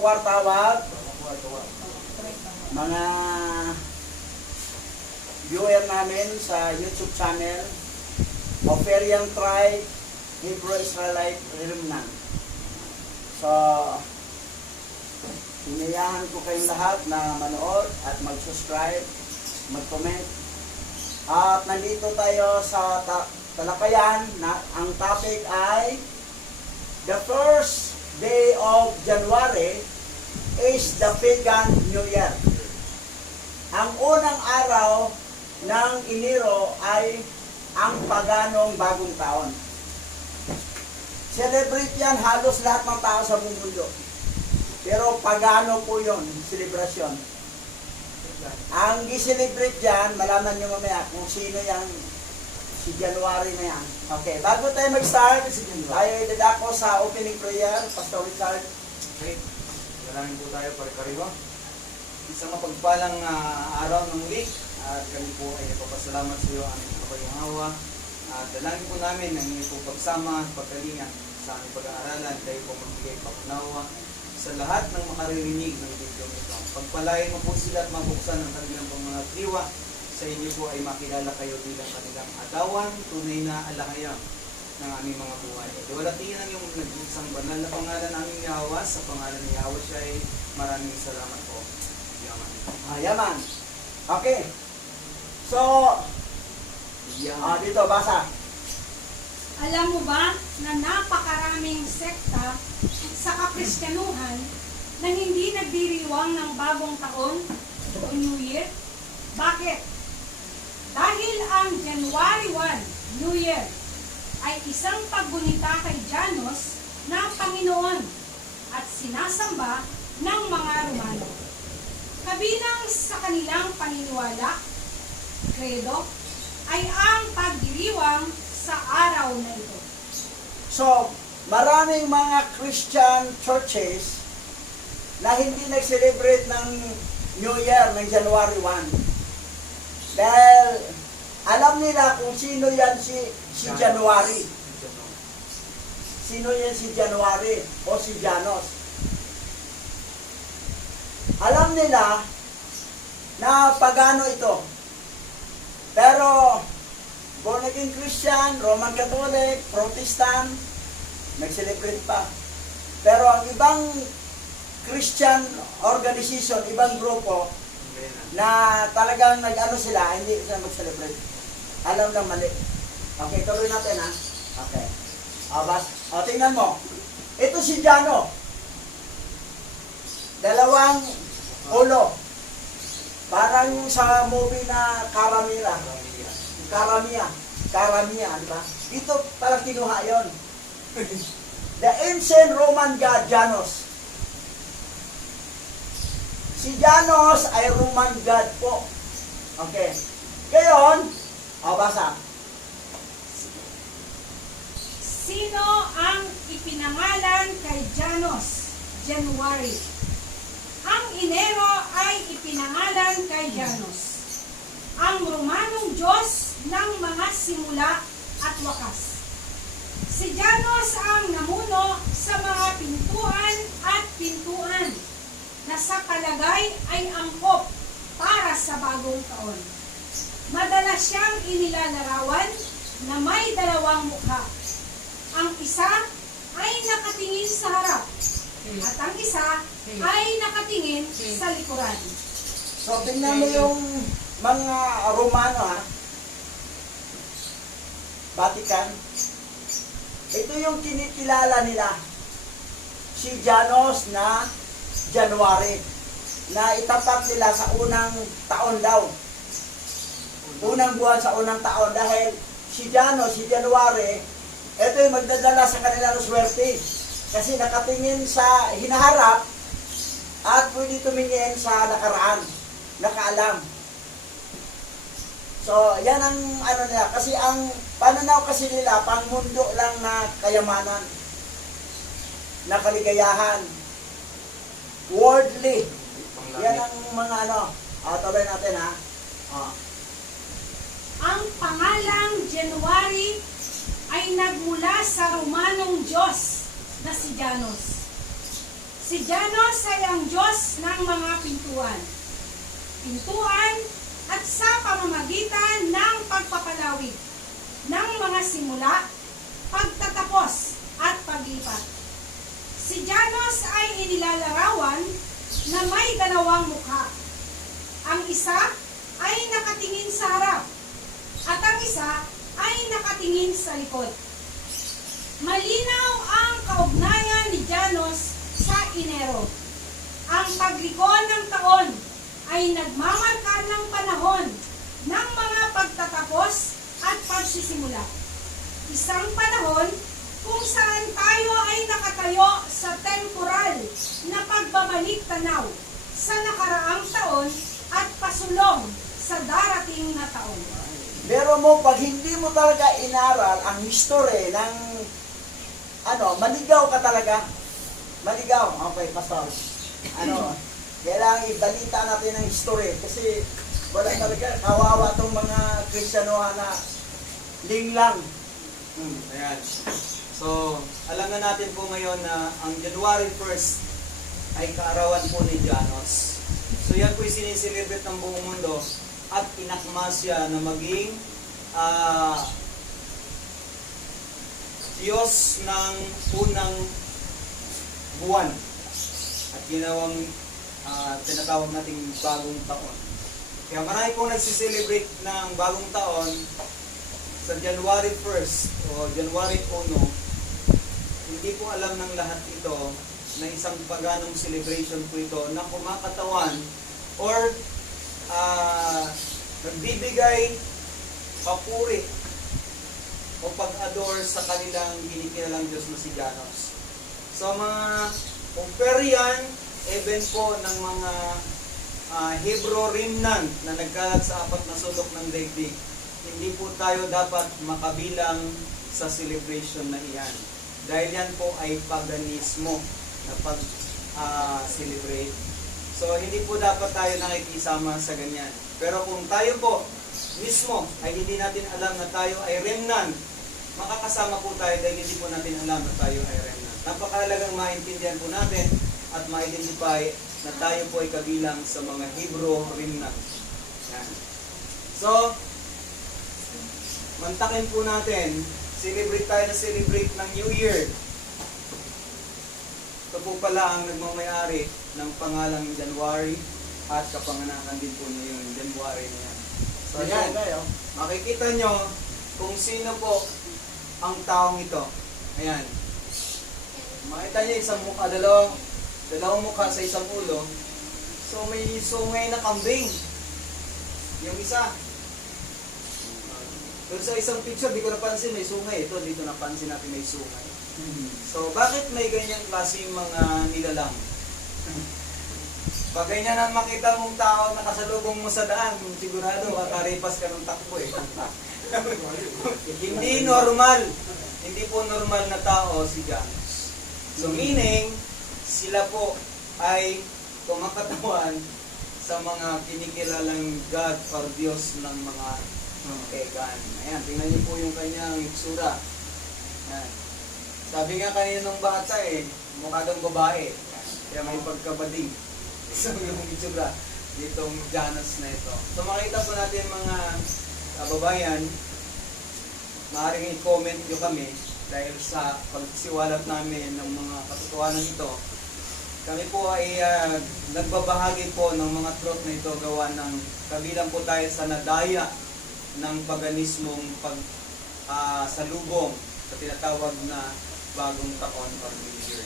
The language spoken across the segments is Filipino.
kwartawag, mga viewer namin sa YouTube channel, Operian Tribe, Hebrew Israelite Remnant. So, hinayahan ko kayong lahat na manood at mag-subscribe, mag-comment. At nandito tayo sa talakayan na ang topic ay the first day of January is the Pagan New Year. Ang unang araw ng Enero ay ang paganong bagong taon. Celebrate yan halos lahat ng tao sa buong mundo. Pero pagano po yun, celebration. Ang gi-celebrate dyan, malaman nyo mamaya kung sino yan, si January na yan. Okay, bago tayo mag-start, tayo dadako sa opening prayer, Pastor Richard. Okay, dalangin po tayo pare-pareho. Isang mapagpalang araw ng week at kami po ay nagpapasalamat sa iyo aming kapayong hawa. At dalangin po namin ang inyong po pagsama, pagkalinga sa aming pag-aaralan. Kayo po magbigay pakunawa sa lahat ng makaririnig ng video ito. Pagpalain mo po sila at mabuksan ang kanilang mga diwa. Sa inyo po ay makilala kayo bilang kanilang agawan, tunay na alahayang ng aming mga buhay. Duwalatingin ang iyong nag-iisang banal na pangalan ng aming Yawa. Sa pangalan ni Yawa siya ay maraming salamat po. Yaman. Yaman. Okay. So, dito, basa. Alam mo ba na napakaraming sekta sa kakristyanuhan na hindi nagdiriwang ng bagong taon o New Year? Bakit? Dahil ang January 1, New Year, ay isang paggunita kay Janos na Panginoon at sinasamba ng mga Romano. Kabilang sa kanilang paniniwala, credo, ay ang pagdiriwang sa araw na ito. So, maraming mga Christian churches na hindi nag-celebrate ng New Year ng January 1. Dahil alam nila kung sino yan si January. Sino yan si January o si Janos. Alam nila na pagano ito. Pero, born again Christian, Roman Catholic, Protestant, nag-celebrate pa. Pero ang ibang Christian organization, ibang grupo, na talagang nag-ano sila, hindi sila mag-celebrate. Alam lang mali. Okay, tuloy natin ha. Okay. Tingnan mo. Ito si Jano. Dalawang ulo. Parang sa movie na Karamia, di ba? Ito parang kinuha yon. The ancient Roman god Janus. Si Janus ay Roman god po. Okay. Ngayon, basa. Sino ang ipinangalan kay Janos? January. Ang Enero ay ipinangalan kay Janos, ang Romanong Diyos ng mga simula at wakas. Si Janos ang namuno sa mga pintuan at pintuan na sa palagay ay angkop para sa bagong taon. Madalas siyang inilalarawan na may dalawang mukha. Ang isa ay nakatingin sa harap at ang isa ay nakatingin sa likuran. So, tingnan mo yung mga Romano ha. Vatican. Ito yung kinikilala nila. Si Janos na January. Na itapat nila sa unang taon daw. Unang buwan sa unang taon. Dahil si Janos, si January, ito yung magdadala sa kanila ng swerte. Kasi nakatingin sa hinaharap at pwede tumingin sa nakaraan, nakaalam. So, yan ang ano nila. Kasi ang pananaw kasi nila, pang mundo lang na kayamanan, na kaligayahan, worldly. Yan ang mga ano. Tuloy natin ha. Ang pangalang January ay nagmula sa Romanong Diyos na si Janus. Si Si Janos ay ang Diyos ng mga pintuan. Pintuan at sa pamamagitan ng pagpapalawig ng mga simula, pagtatapos at paglipat. Si Janos ay inilalarawan na may dalawang mukha. Ang isa ay nakatingin sa harap at ang isa ay nakatingin sa likod. Malinaw ang kaugnayan ni Janos sa Enero. Ang paglikon ng taon ay nagmamarka ng panahon ng mga pagtatapos at pagsisimula. Isang panahon kung saan tayo ay nakatayo sa temporal na pagbabalik tanaw sa nakaraang taon at pasulong sa darating na taon. Pero mo, pag hindi mo talaga inaral ang history ng, maligaw ka talaga. Maligaw. Okay, pastor. Kailangan ibalita natin ang history kasi wala talaga, kawawa tong mga Kristiyanohan na linglang. Ayan. So, alam na natin po ngayon na ang January 1st ay kaarawan po ni Janos. So, yan po yung siniselebrate ng buong mundo at inakma siya na maging Diyos ng unang buwan at ginawang tinatawag nating bagong taon. Kaya marami pong nagsiselebrate ng bagong taon sa January 1st o January 1. Hindi po alam ng lahat ito na isang paganong celebration po ito na kumakatawan or nagbibigay papuri o pag-adore sa kanilang ginikilalang Diyos na si Janos. So mga Umperian, even po ng mga Hebrew remnant na nagkalat sa apat na sulok ng daigdig, hindi po tayo dapat makabilang sa celebration na iyan. Dahil yan po ay paganismo na pag-celebrate. So hindi po dapat tayo nakikisama sa ganyan. Pero kung tayo po mismo ay hindi natin alam na tayo ay remnant, makakasama po tayo dahil hindi po natin alam na tayo ay remnant. Napakahalagang maintindihan po natin at ma-identify na tayo po ay kabilang sa mga Hebrew remnant. Yan. So, mantakin po natin, celebrate tayo na celebrate ng New Year. Ito po pala ang nagmamayari ng pangalang January at kapanganakan din po niya yung January na yan. So, yan. Makikita nyo kung sino po ang taong ito. Ayan. Makita nyo isang mukha, dalawang mukha sa isang ulo. So, may sungay na kambing. Yung isa. Doon sa isang picture, di ko napansin may sungay. Ito, dito napansin natin may sungay. So, bakit may ganyang klase mga nilalang? Pag ganyan ang makita mong tao na kasalubong mo sa daan, sigurado kakaripas ka ng takbo eh. Hindi normal. Hindi po normal na tao si Janos. So meaning, sila po ay kumakatawan sa mga kinikilalang God or Diyos ng mga pagan. Ayan, tingnan niyo po yung kanyang itsura. Ayan. Sabi nga kanina ng bata mukha daw babae. Kaya may pagkabading. So yung itsura ditong Janos na ito. So makita po natin mga kababayan, maaaring i-comment nyo kami dahil sa pagsiwalat namin ng mga katotohanan ito. Kami po ay nagbabahagi po ng mga truth na ito gawa ng kabilang po tayo sa nadaya ng paganismong salubong sa tinatawag na bagong taon or New Year.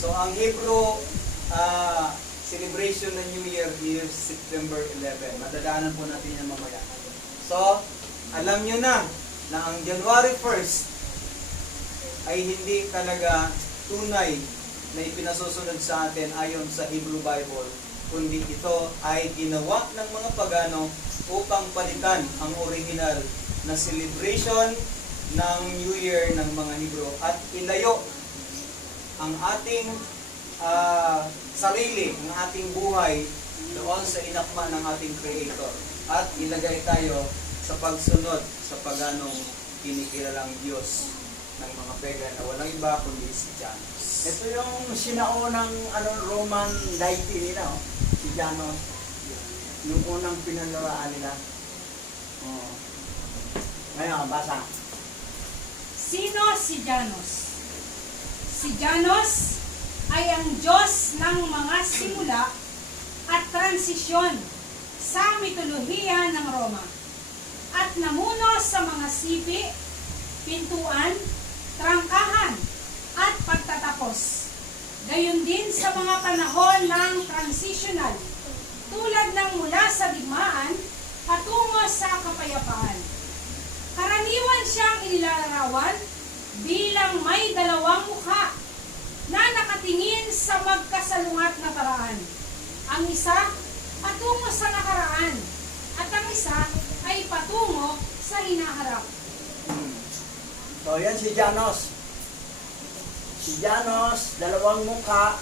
So ang Hebrew celebration ng New Year is September 11. Madadaanan po natin yan mamaya. So, alam nyo na ang January 1st ay hindi talaga tunay na ipinasusunod sa atin ayon sa Hebrew Bible, kundi ito ay ginawa ng mga pagano upang palitan ang original na celebration ng New Year ng mga Hebrew at ilayo ang ating sarili, ang ating buhay doon sa inakma ng ating Creator at ilagay tayo sa pagsunod sa paganong kinikilalang Diyos ng mga pagan na walang iba kundi si Janus. Ito yung sinaunang Roman deity nila, oh. Si Janus. Yung unang pinanaraan nila. Oh. Ngayon, basa. Sino si Janus? Si Janus ay ang Diyos ng mga simula at transisyon sa mitolohiya ng Roma at namuno sa mga sipi, pintuan, trangkahan at pagtatapos. Gayon din sa mga panahon ng transitional tulad ng mula sa digmaan patungo sa kapayapaan. Karaniwan siyang inilalarawan bilang may dalawang mukha na nakatingin sa magkasalungat na paraan. Ang isa patungo sa nakaraan at ang isa ay patungo sa hinaharap. So, yan si Janus. Si Janus, dalawang mukha,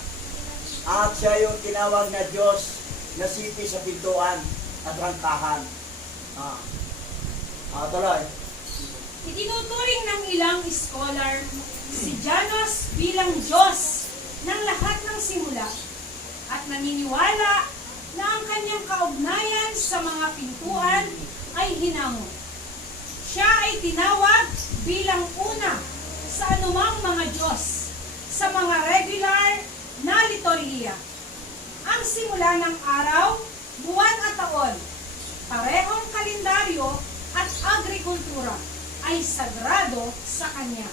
at siya yung tinawag na Diyos na sipi sa pintuan at rangkahan. Tuloy. Itinuturing ng ilang scholar si Janus bilang Diyos ng lahat ng simula at naniniwala na ang kanyang kaugnayan sa mga pintuan ay hinango. Siya ay tinawag bilang una sa anumang mga Diyos sa mga regular na liturhiya. Ang simula ng araw, buwan at taon, parehong kalendaryo at agrikultura ay sagrado sa kanya.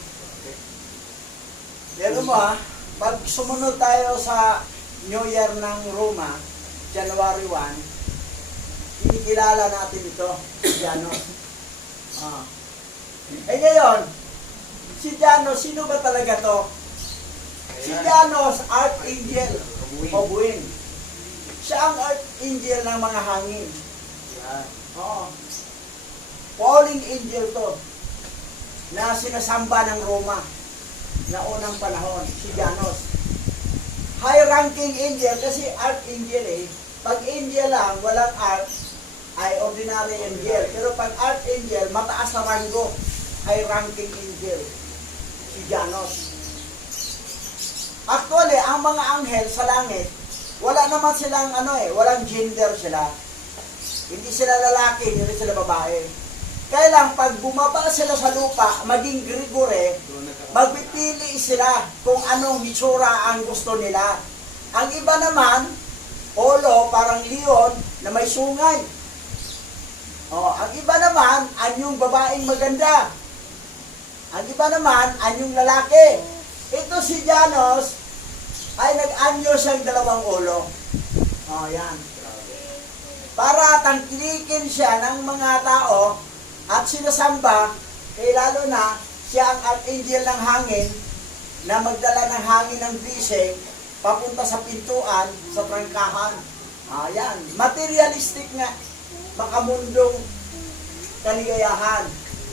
Pero mo pag sumunod tayo sa New Year ng Roma, January 1, kinikilala natin ito, si Janus. Ngayon, si Janus, sino ba talaga to? Si Janus, Archangel o buwin. Siya ang Archangel ng mga hangin. Falling angel to na sinasamba ng Roma na unang panahon, si Janus. High-ranking angel kasi archangel Pag angel lang, walang arch, ay ordinary angel. Pero pag archangel, mataas na ranggo. High-ranking angel, si Janus. Actually, ang mga anghel sa langit, wala naman silang walang gender sila. Hindi sila lalaki, hindi sila babae. Kaya lang, pag bumaba sila sa lupa, maging Grigore, magpipili sila kung anong hitsura ang gusto nila. Ang iba naman, olo, parang leon, na may sungay. Ang iba naman, anyong babaeng maganda. Ang iba naman, anyong lalaki. Ito si Janus, ay nag-anyo siyang dalawang ulo. Yan. Para tangkilikin siya ng mga tao, at sinasamba, lalo na siya ang archangel ng hangin na magdala ng hangin ng blessing papunta sa pintuan, sa trangkahan. Yan. Materialistic nga. Makamundong kaligayahan.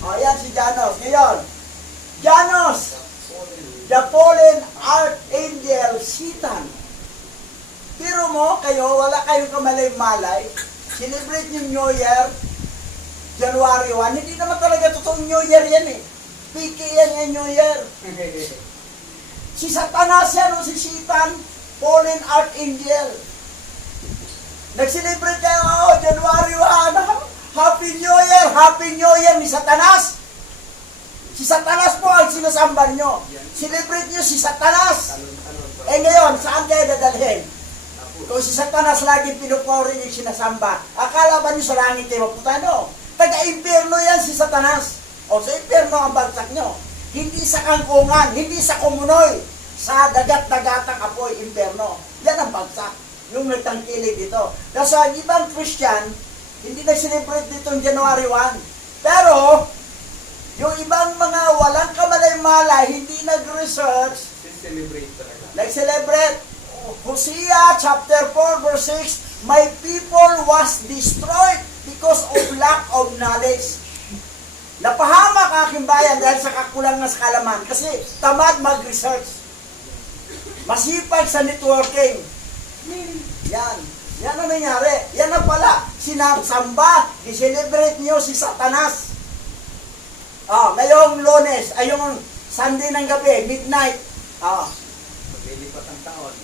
Yan si Janus. Ngayon, Janus, the fallen archangel Satan. Pero mo, kayo, wala kayong kamalay-malay. Celebrate yung New Year, January 1, hindi naman talaga totoong New Year yan Piki yan yung New Year. Si Satanas yan o si Satan, fallen archangel. Nag-celebrate kayo, January 1, Happy New Year ni Satanas. Si Satanas po ang sinasamba nyo. Celebrate nyo si Satanas. Ngayon, saan kayo dadalhin? Kung si Satanas lagi pinupuri yung sinasamba, akala ba nyo sa langit kayo mapunta? Taga-impyerno yan si Satanas. O sa impyerno ang bagsak nyo. Hindi sa kangkungan, hindi sa kumunoy. Sa dagat-dagatang apoy, impyerno. Yan ang bagsak. Yung nagtangkilig dito. Kasi ang ibang Christian, hindi nag-celebrate dito January 1. Pero, yung ibang mga walang kamalay-malay, hindi nag-research, Celebrate talaga. nag-celebrate. Hosea chapter 4 verse 6, my people was destroyed because of lack of knowledge. Napahamak ang aking bayan dahil sa kakulangan sa kalaman kasi tamad mag-research. Masipag sa networking. Yan. Yan ang nangyari. Yan na pala. Sinasamba, i-celebrate niyo si Satanas. Ngayong Lunes, ay yung Sunday ng gabi, midnight. Ah. Maglilipat ang taon.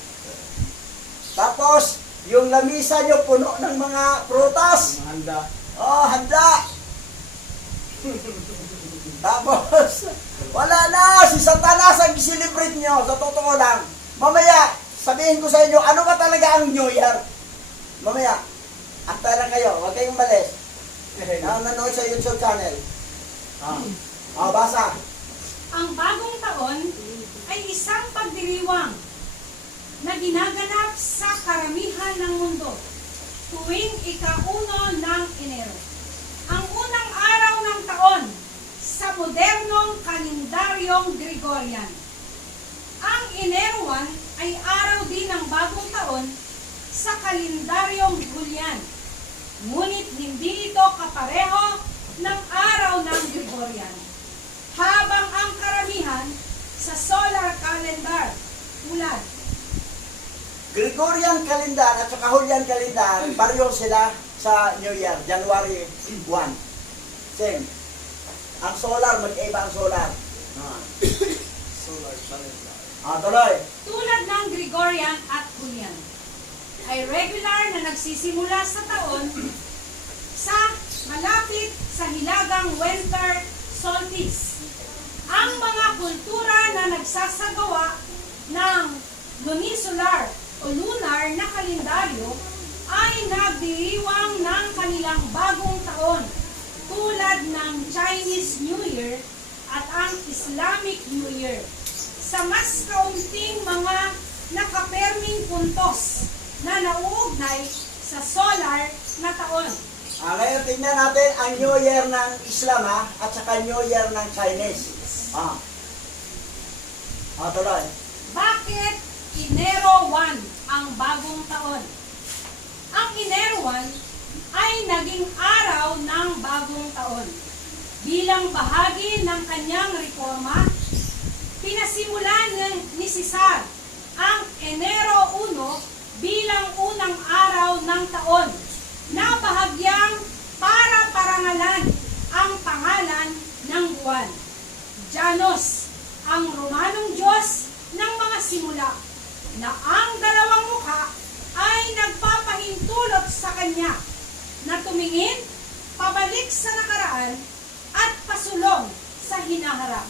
Tapos, yung lamisa nyo puno ng mga prutas. Mga handa. Oh, handa. Tapos, wala na. Si Satanas ang celebrate nyo. Sa totoo lang. Mamaya, sabihin ko sa inyo, ano ba talaga ang New Year? Mamaya, antay lang kayo. Huwag kayong malis. Nanonood sa YouTube channel. Basa. Ang bagong taon ay isang pagdiriwang na ginaganap sa karamihan ng mundo tuwing ika-1 ng Enero. Ang unang araw ng taon sa modernong kalendaryong Gregorian. Ang Enero 1 ay araw din ng bagong taon sa kalendaryong Julian. Ngunit hindi ito kapareho ng araw ng Gregorian. Habang ang karamihan sa solar calendar, ulad, Gregorian calendar at saka Julian calendar, pareho sila sa New Year, January 1. Same. Ang solar, mag-iba ang solar. Solar calendar. Tuloy. tulad ng Gregorian at Julian, ay regular na nagsisimula sa taon sa malapit sa hilagang winter solstice. Ang mga kultura na nagsasagawa ng lunisolar o lunar na kalendaryo ay nagdiriwang ng kanilang bagong taon tulad ng Chinese New Year at ang Islamic New Year sa mas kaunting mga nakaperming puntos na nauugnay sa solar na taon. Ngayon tingnan natin ang New Year ng Islam at saka New Year ng Chinese. Tuloy. Bakit Enero 1 ang bagong taon? Ang Enero 1 ay naging araw ng bagong taon. Bilang bahagi ng kanyang reforma, pinasimulan ni Cesar ang Enero 1 bilang unang araw ng taon na bahagyang para parangalan ang pangalan ng buwan. Janos, ang Romanong Diyos ng mga simula, na ang dalawang mukha ay nagpapahintulot sa kanya na tumingin pabalik sa nakaraan at pasulong sa hinaharap.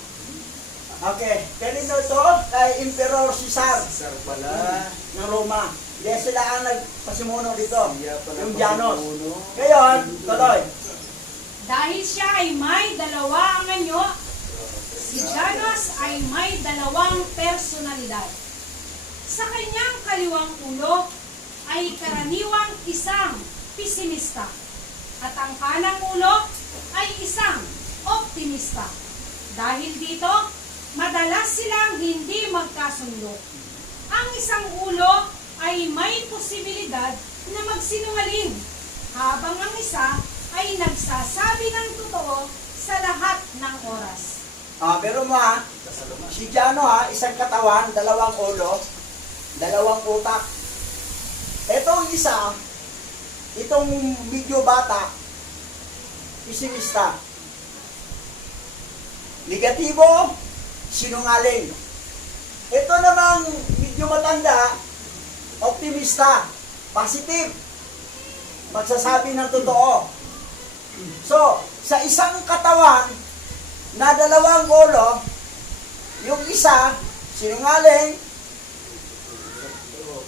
Okay, kanino ito? Kay Emperor Caesar Sir pala. ng Roma. Yes, sila ang nagpasimuno dito. Siya pala Yung Janos. pasimuno. Ngayon, tuloy. Dahil siya ay may dalawa ang anyo, si Janos ay may dalawang personalidad. Sa kanyang kaliwang ulo ay karaniwang isang pesimista at ang kanang ulo ay isang optimista. Dahil dito, madalas silang hindi magkasundo. Ang isang ulo ay may posibilidad na magsinungaling, habang ang isa ay nagsasabi ng totoo sa lahat ng oras. Pero mo si Jano isang katawan, dalawang ulo, dalawang utak. Itong isa, itong medyo bata, pesimista. Negatibo, sinungaling. Ito namang medyo matanda, optimista, positive, magsasabi ng totoo. So, sa isang katawan na dalawang ulo, yung isa, sinungaling,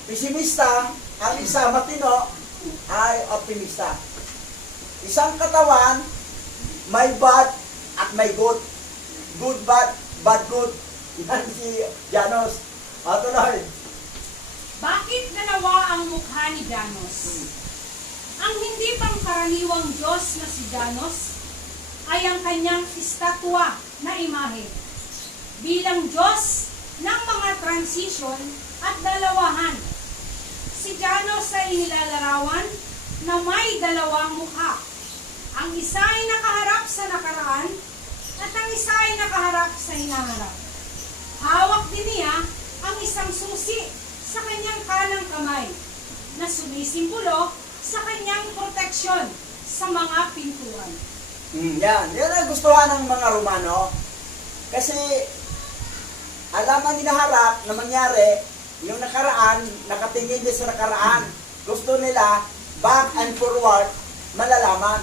pesimista, ang isa matino, ay optimista. Isang katawan, may bad at may good. Good, bad, bad, good. Yan si Janos. Tuloy. Bakit dalawa ang mukha ni Janos? Ang hindi pangkaraniwang Diyos na si Janos ay ang kanyang estatwa na imahe bilang Diyos ng mga transition at dalawahan. Si Janos ay inilalarawan na may dalawang mukha. Ang isa ay nakaharap sa nakaraan at ang isa ay nakaharap sa hinaharap. Hawak din niya ang isang susi sa kanyang kanang kamay na sumisimbolo sa kanyang proteksyon sa mga pintuan. Yan ang gustuhan ng mga Romano. Kasi alam ang hinaharap na mangyari, yung nakaraan, nakatingin din sa nakaraan. Gusto nila, back and forward, malalaman.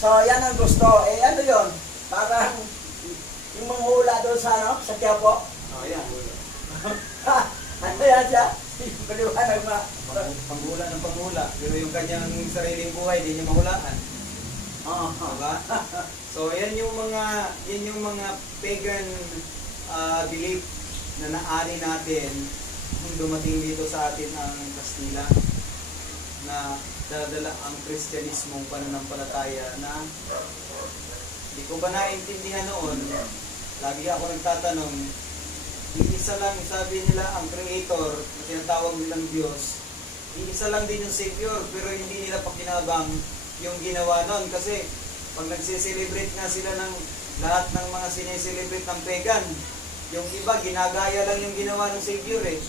So, yan ang gusto. Eh, ano yun? Parang, yung mga hula doon sa, ano, sa Quiapo. Oh, yan. Ano yan siya? Paliwanag ma. Panghula ng panghula. Pero yung kanyang sariling buhay, di niya mahulaan. Oo. Diba? So, yan yung mga pagan belief na naari natin nung dumating dito sa atin ang Kastila na daladala ang Kristyanismong pananampalataya na hindi ko ba naintindihan noon. Lagi ako nagtatanong, iisa lang, sabi nila, ang Creator na tinatawag nilang Diyos, iisa lang din yung Savior, pero hindi nila pakinabang yung ginawa nun. Kasi pag nagsiselebrate nga sila ng lahat ng mga sineselebrate ng pagan, yung iba ginagaya lang yung ginawa ng Savior eh.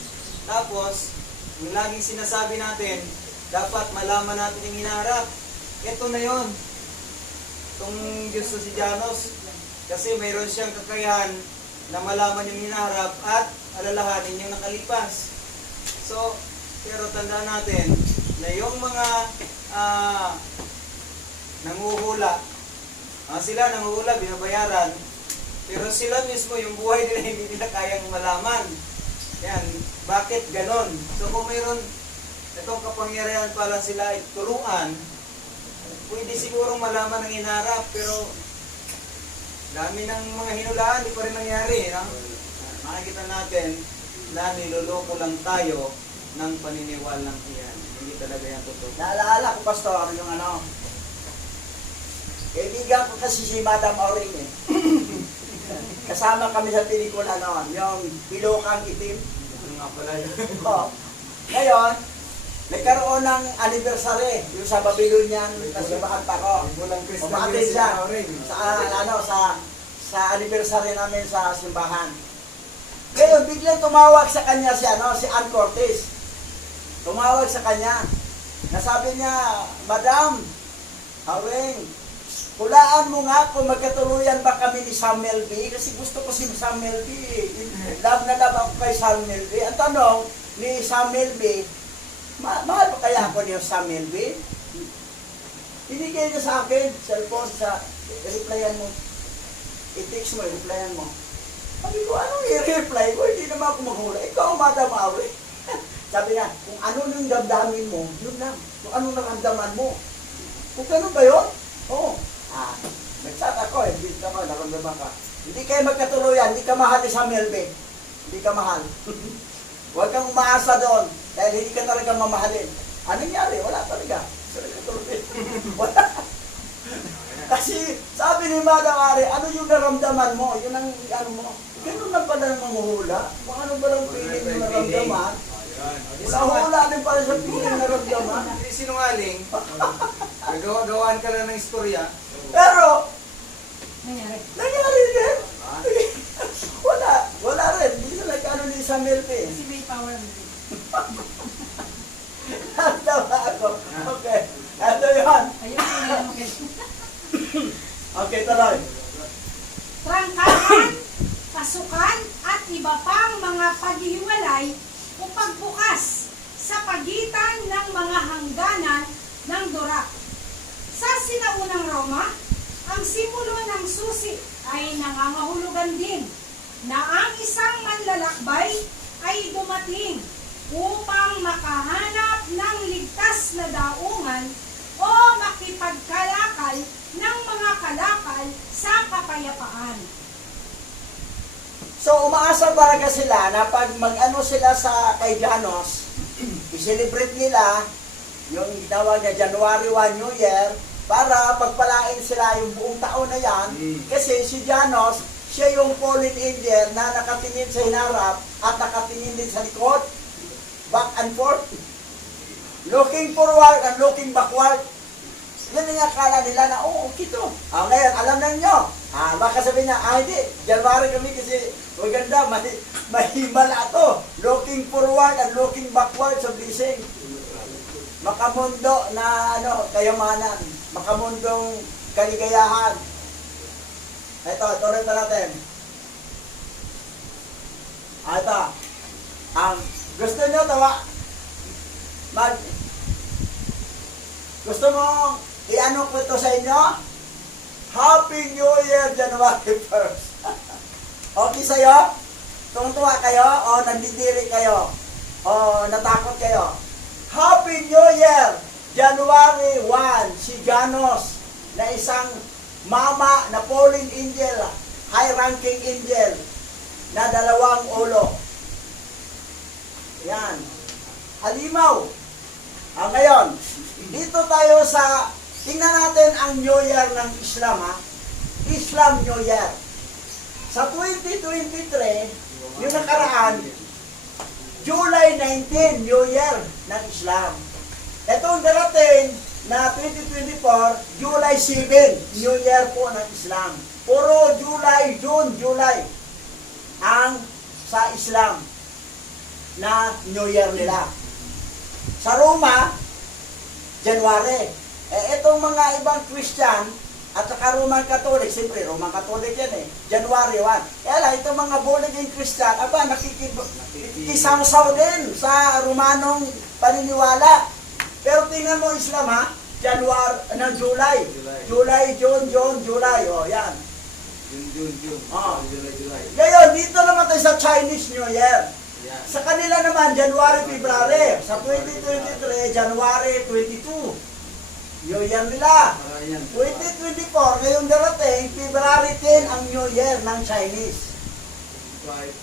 Tapos, yung laging sinasabi natin, dapat malaman natin yung hinaharap. Ito na yon, itong Diyos na si Janos, kasi mayroon siyang kakayahan na malaman yung hinaharap at alalahanin yung nakalipas. So, pero tandaan natin na yung mga nanguhula, sila nanguhula, binabayaran, pero sila mismo yung buhay nila hindi nila kayang malaman. Yan, bakit ganon? So kung mayroon itong kapangyarihan pala sila ay turuan, pwede sigurong malaman ang hinaharap, pero dami ng mga hinulaan, di pa rin nangyari. No? Makikita natin na niloloko lang tayo ng paniniwalang iyan. Hindi talaga yan totoo. Naalaala ko, Pastor, yung ano, kaibigan ko kasi si Madam Auring eh. Kasama kami sa pelikula noon, yung Pilokang Itim. Ano nga pala yun? Oh. Ngayon, nagkaroon ng anniversary, yung sa Babylonian na simbahan pa ko. Umatin siya sa anniversary namin sa simbahan. Ngayon, biglang tumawag sa kanya si Ann Cortez. Tumawag sa kanya. Nasabi niya, Madam, Auring, hulaan mo nga kung magkatuluyan ba kami ni Samuel B. Kasi gusto ko si Samuel B. Love na love ako kay Samuel B. Ang tanong ni Samuel B, mahal pa kaya ako ni Samuel B? Binigay niya sa akin, cellphone, i-replyan mo. I-text mo, i-replyan mo. Sabi ko, anong i-reply ko? Hindi naman ako maghula. Ikaw, Madam Awe. Sabi niya, kung ano yung damdamin mo, yun lang. Kung ano naramdaman mo. Kung ganun ba yun? Oo. Nagchat ako eh, hindi ka mahal, naramdaman ka. Hindi kayo magkatuluyan, hindi ka mahal ni Samuel B. Hindi ka mahal. Huwag kang umaasa doon, dahil hindi ka talaga mamahalin. Ano nangyari? Wala talaga. Wala. Kasi sabi ni Madam Ari, ano yung naramdaman mo? Yun ang ano mo. Ganun lang pala ng manguhula. Kung ano ba lang feeling yung naramdaman. Wala din pala sa feeling na naramdaman. Hindi sinungaling. Gagawa-gawaan ka lang ng istorya. Pero, Nangyari. nangyari din. Wala rin. Hindi sila nag-ano ni Samuel P. Kasi may power na rin. Tama ako. Okay. Ito yun. Ayun, ayun, okay. Okay, tuloy. Trangkahan, pasukan, at iba pang mga paghihiwalay o pagbukas sa pagitan ng mga hangganan ng durak. Sa sinaunang Roma, ang simbolo ng susi ay nangangahulugan din na ang isang manlalakbay ay dumating upang makahanap ng ligtas na daungan o makipagkalakal ng mga kalakal sa kapayapaan. So, umaasa talaga sila na pag mag-ano sila sa kay Janos, i-celebrate nila yung tinawag na January 1 New Year para pagpalain sila yung buong taon na yan. Kasi si Janos, siya yung fallen angel na nakatingin sa hinarap at nakatingin din sa likod. Back and forth. Looking forward and looking backward. Yan ang akala nila na, okay to. Ngayon, alam na nyo. Baka sabihin niya, hindi, January kami kasi maganda, may himala to. Looking forward and looking backward sa blessing. Makamundo na kayamanan. Makamundong kaligayahan. Ito, tuloy pa natin. Ito. Gusto nyo tawa? Gusto mo i-ano ko ito sa inyo? Happy New Year, January 1st. Okay sa'yo? Tungtuwa kayo? O nandidiri kayo? O natakot kayo? Happy New Year, January 1. Si Janos na isang mama na fallen angel, high-ranking angel, na 2 ulo. Yan. Halimaw. Ngayon, dito tayo sa, tingnan natin ang New Year ng Islam, ha? Islam New Year. Sa 2023, yung nakaraan, July 19, New Year ng Islam. Itong darating na 2024, July 7, New Year po ng Islam. Puro July, June, July ang sa Islam na New Year nila. Sa Roma, January. Itong mga ibang Christian at saka Roman Catholic, siyempre Roman Catholic yan January 1. Kaya lang, itong mga born-again Christian, nakikisawsaw din sa Romanong paniniwala. Pero tingnan mo Islam, ha? July. July, June, July. O, yan. June. Oh. July. Ngayon, dito naman tayo sa Chinese New Year. Yeah. Sa kanila naman, January, February. Sa 2023, January 22. New Year nila. 2024, ngayong darating, February 10 ang New Year ng Chinese.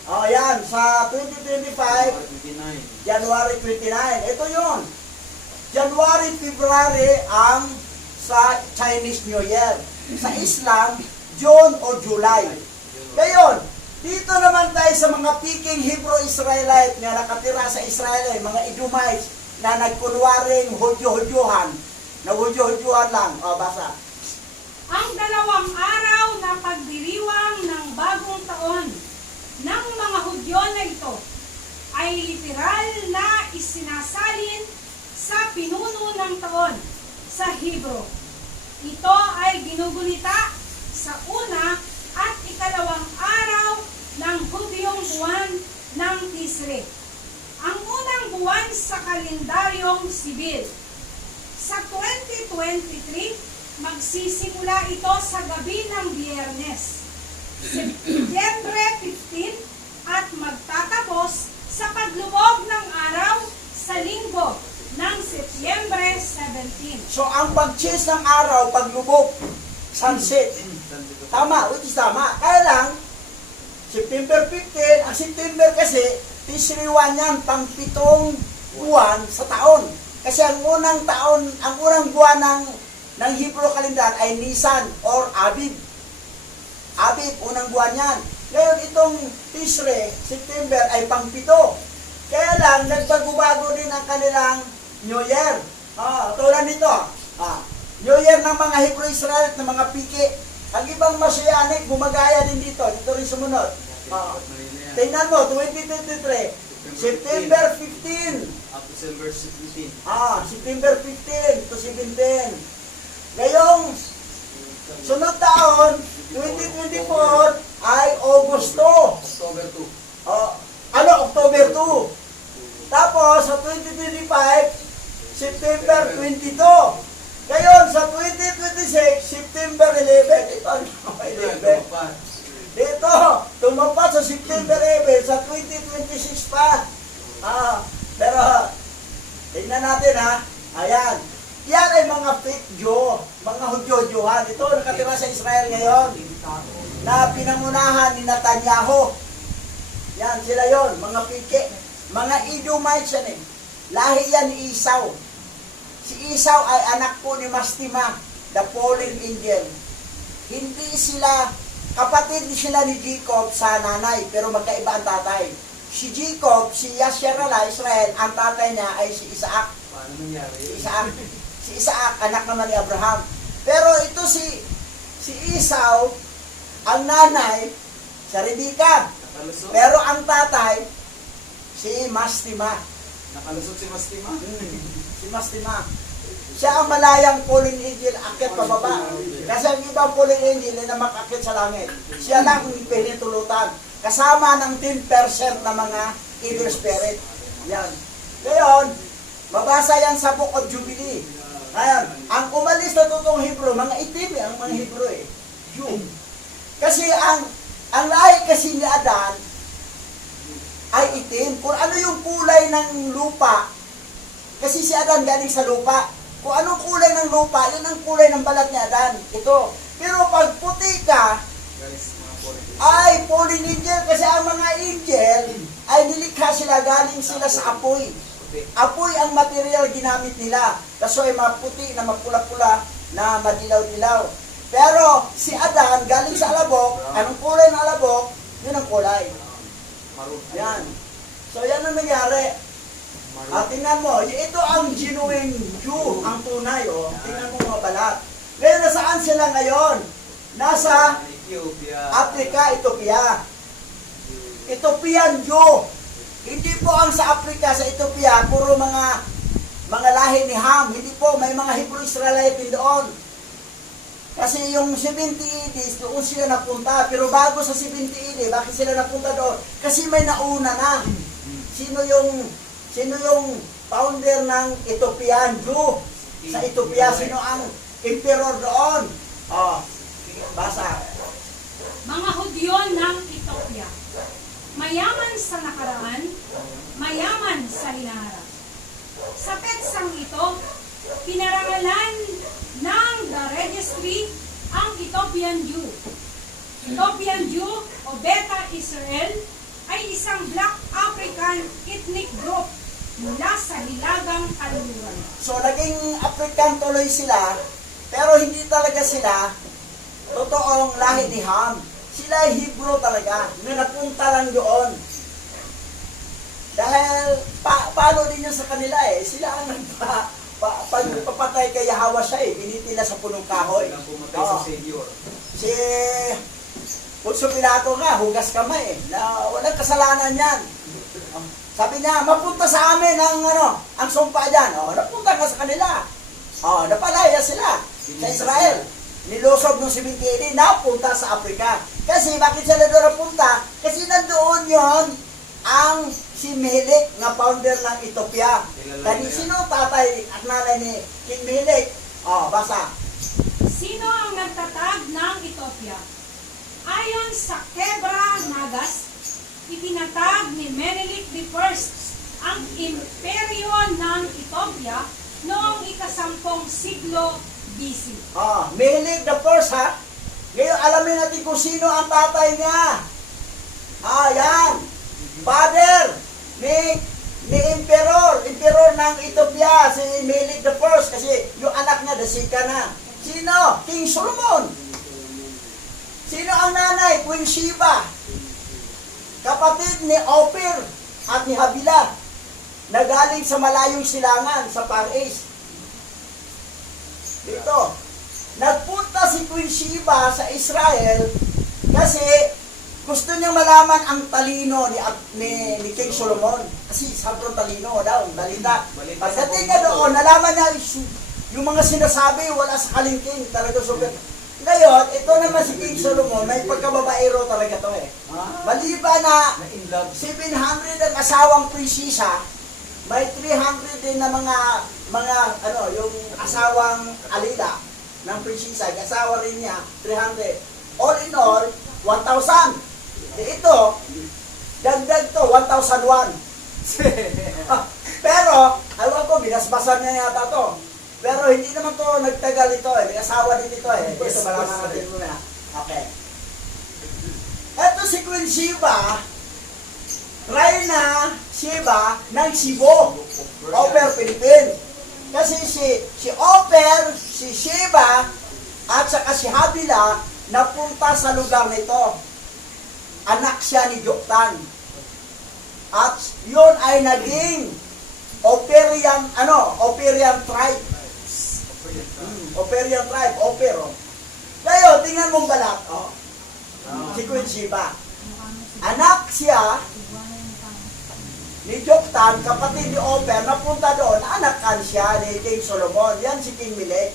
O yan, sa 2025, January 29. Ito yun. January, February ang sa Chinese New Year. Sa Islam, June o July. Ngayon, dito naman tayo sa mga Peking Hebrew Israelite na nakatira sa Israel, mga Edomites na nagkunwaring Hudyo-Hudyuhan. Hudyo-Hudyuhan lang. O, basa. Ang 2 araw na pagdiriwang ng bagong taon ng mga Hudyo na ito ay literal na isinasalin sa pinuno ng taon sa Hebrew. Ito ay ginugunita sa una at 2 araw ng Hudyong buwan ng Tisre, ang unang buwan sa kalendaryong sibil. Sa 2023, magsisimula ito sa gabi ng Biyernes, Setyembre 15, at magtatapos sa paglubog ng araw sa linggo ng Setyembre 17. So, ang pag-change ng araw, paglubog, sunset. Tama, which is tama. Kaya lang, September 15, ang September kasi, Tisri 1 yan, pang 7 buwan sa taon. Kasi ang unang buwan ng Hebrew calendar ay Nisan or Abib. Abib, unang buwan yan. Ngayon, itong Tisri, September ay pang 7. Kaya lang, nagbago-bago din ang kanilang New Year. Tulad nito. New Year ng mga Hebrew Israelite, ng mga piki. Ang ibang Messianic, gumagaya din dito. Dito rin sumunod. Tingnan mo, 2023, September 15. December 17. September 15 to 17. Ngayong sunod taon, 2024, ay Augusto. October 2. October 2. Tapos, sa 2025, September 22. Ngayon, sa 2026, September 11. Ito ang 11. Dito, tumapad sa September 11, sa 2026 pa. Pero, tingnan natin Ayan. Yan ay mga fake Jew, mga Hudyo-Hudyuhan. Ito, nakatira sa Israel ngayon, na pinangunahan ni Netanyahu. Yan, sila yon, mga pike. Mga Edomites yan Lahi yan ni Esau. Si Esau ay anak po ni Mastima, the fallen angel. Hindi sila, kapatid sila ni Jacob sa nanay, pero magkaiba ang tatay. Si Jacob, si Yasharala, Israel, ang tatay niya ay si Isaac. Paano nangyari? Si Isaac, anak naman ni Abraham. Pero ito si Esau, ang nanay, si Rebecca. Nakalusot? Pero ang tatay, si Mastima. Nakalusot si Mastima? Si Mastima. Siya ang malayang fallen angel, akyat pababa. Kasi ang ibang fallen angel na makakit sa langit. Siya lang ang pinitulutan. kasama ng 10% na mga evil spirit. Yan. Ngayon, mabasa yan sa Book of Jubilee. Ngayon, ang umalis na totoong Hebrew, mga itim ang mga Hebrew eh. Jew. Kasi ang lahi kasi ni Adan ay itim. Kung ano yung kulay ng lupa, kasi si Adan galing sa lupa. Kung anong kulay ng lupa, yun ang kulay ng balat ni Adan. Ito. Pero pag puti ka, Guys, mga politics. ay fallen angel. Kasi ang mga angel, ay nilikha sila, galing sila sa apoy. Puti. Apoy ang material ginamit nila. Kaso ay maputi na mapula-pula na madilaw-dilaw. Pero si Adan galing sa alabok, anong kulay ng alabok? Yun ang kulay. Maroon. Yan. So yan ang nangyari. At tingnan mo, ito ang genuine Jew, ang tunay. Oh. Tingnan mo mga balat. Ngayon, nasaan sila ngayon? Nasa Ethiopia. Africa, Ethiopia. Ethiopian Jew. Hindi po ang sa Africa, sa Ethiopia, puro mga lahi ni Ham. Hindi po, may mga Hebrew Israelite din doon. Kasi yung 70 AD, doon sila napunta. Pero bago sa 70 AD, bakit sila napunta doon? Kasi may nauna na. Sino yung founder ng Ethiopian Jew? Sa Ethiopia, sino ang emperor doon? Oh, basa. Mga Hudyo ng Ethiopia, mayaman sa nakaraan, mayaman sa hinaharap. Sa petsang ito, pinarangalan ng The Registry ang Ethiopian Jew. Ethiopian Jew o Beta Israel ay isang Black African ethnic group mula sa Hilagang Kanluran. So, naging African tuloy sila, pero hindi talaga sila totoong lahi ni Ham. Sila ay Hebrew talaga, na napunta lang doon. Dahil, paano din yun sa kanila eh, sila ang pagpapatay kay Yahweh siya eh, binitila sa punong kahoy. Silang pumatay sa Oo. Savior. Si Poncio Pilato nga, hugas kamay eh, na walang kasalanan yan. Sabi niya, mapunta sa amin ang sumpa dyan. Napunta ka sa kanila. Napalaya sila sa Israel. Nilusob ng 70 AD, napunta sa Africa. Kasi bakit sila doon napunta? Kasi nandoon yon ang si Mehelik na founder ng Ethiopia. Kani sino tatay at nanay ni King Mehelik? Basa. Sino ang nagtatag ng Ethiopia? Ayon sa Kebra Nagas, itinatag ni Menelik I ang imperyo ng Ethiopia noong ika-10 siglo BC. Mehelik the first ha. Ngayon alamin natin kung sino ang tatay niya. Yan. Father ni emperor ng Ethiopia, si Mehelik the first, kasi yung anak niya dasika na. Sino? King Solomon. Sino ang nanay? Queen Sheba. Kapatid ni Ophir at ni Habila na galing sa malayong silangan sa Far East. Dito, nagpunta si Queen Sheba sa Israel kasi gusto niya malaman ang talino ni King Solomon. Kasi sobrang talino daw, dalita. Pagdating niya doon, nalaman niya yung mga sinasabi, wala sa kalingking, talaga super. Ngayon, ito naman si King Solomon, may pagkababaero talaga to eh. Maliban na Na in love. 700 ang asawang prinsesa, may 300 din na mga yung asawang alida ng prinsesa, asawa rin niya, 300. All in all, 1,000. Ito, dagdag to, 1,001. Pero, alam ko, binasbasan niya yata to. Pero hindi naman to nagtagal ito eh. May asawa din ito eh. Ito, malaman natin muna. Okay. Ito si Queen Sheba, Reyna Sheba ng Cebu, Oper, Philippines. Kasi si Oper, si Sheba, at saka si Habila, napunta sa lugar nito. Anak siya ni Joktan. At yun ay naging Operian tribe. Operian tribe, Opero. Ngayon, tingnan mong balat, si Queen Sheba. Anak siya ni Joktan, kapatid ni Oper, napunta doon, anakan siya ni King Solomon. Yan si King Mehelik.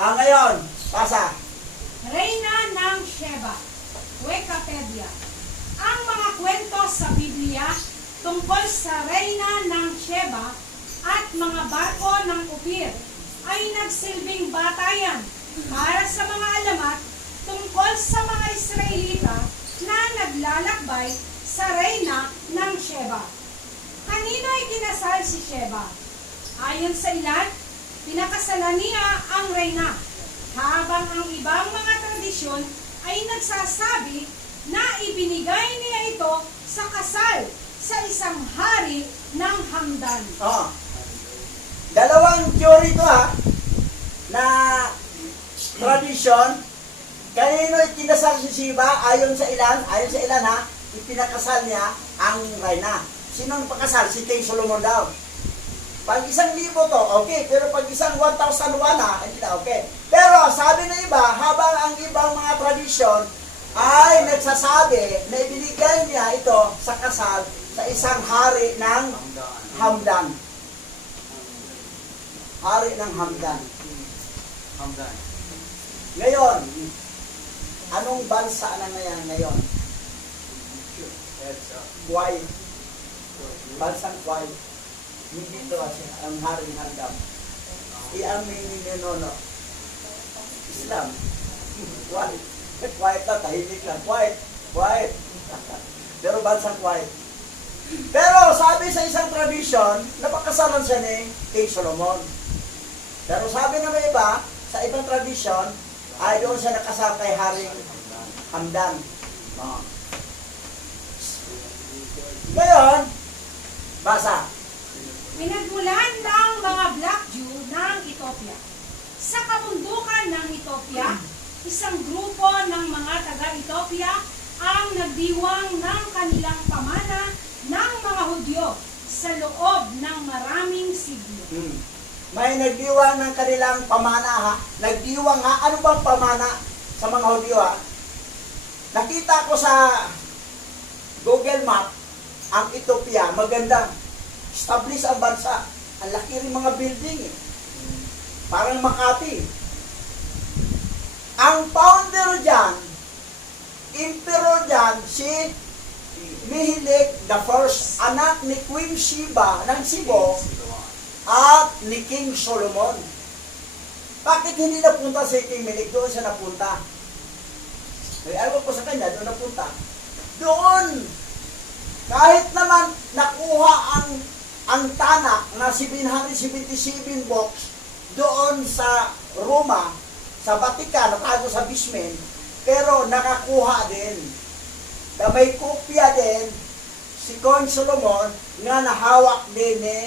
Ngayon, pasa. Reyna ng Sheba, Wikipedia. Ang mga kwento sa Biblia tungkol sa reyna ng Sheba at mga barko ng Upir ay nagsilbing batayan para sa mga alamat tungkol sa mga Israelita na naglalakbay sa reyna ng Sheba. Kanino ay kinasal si Sheba? Ayon sa ilan, pinakasalan niya ang reyna, habang ang ibang mga tradisyon ay nagsasabi na ibinigay niya ito sa kasal sa isang hari ng Hamdan. Oh. Dalawang theory to na tradition. Kanino ikinasal si Sheba? Ayon sa ilan ipinakasal niya ang reyna. Sino ang pakasal? Si King Solomon daw. Pag 1,000 to, okay. Pero pag 1,001 hindi na okay. Pero sabi ng iba, habang ang ibang mga tradisyon ay nagsasabi na ibinigay niya ito sa kasal sa isang hari ng Hamdan. Hari ng Hamdan. Hamdan. Ngayon, anong bansa na ngayon? Kuwait. Bansang Kuwait. Hindi ito ang hari ng Hamdan. Iamin ni Nono. Islam. Kuwait. Kuwait na, tahimik lang. Kuwait. Pero bansang Kuwait. Pero sabi sa isang tradition, napakasalan siya ni King Solomon. Pero sabi na may iba, sa ibang tradition, ay doon siya nakasal kay Haring Hamdan. Ngayon, basa. Pinagmulan ng mga Black Jew ng Ethiopia. Sa kabundukan ng Ethiopia, isang grupo ng mga taga-Ethiopia ang nagdiwang ng kanilang pamana ng mga Hudyo sa loob ng maraming siglo. May nagdiwang ng kanilang pamana Nagdiwang Ano bang pamana sa mga Hudyo Nakita ko sa Google Map ang Ethiopia, magandang establish ang bansa. Ang laki rin mga building Parang Makati. Ang founder dyan, emperor dyan, si Mehelik the First, anak ni Queen Sheba ng Cebu at ni King Solomon. Bakit hindi napunta si King Mehelik? Doon siya napunta. Alam ko sa kanya, doon napunta. Doon, kahit naman nakuha ang tanak na 777 books doon sa Roma, sa Vatican, natago sa basement, pero nakakuha din. Na may kopya din si King Solomon nga nahawak din ni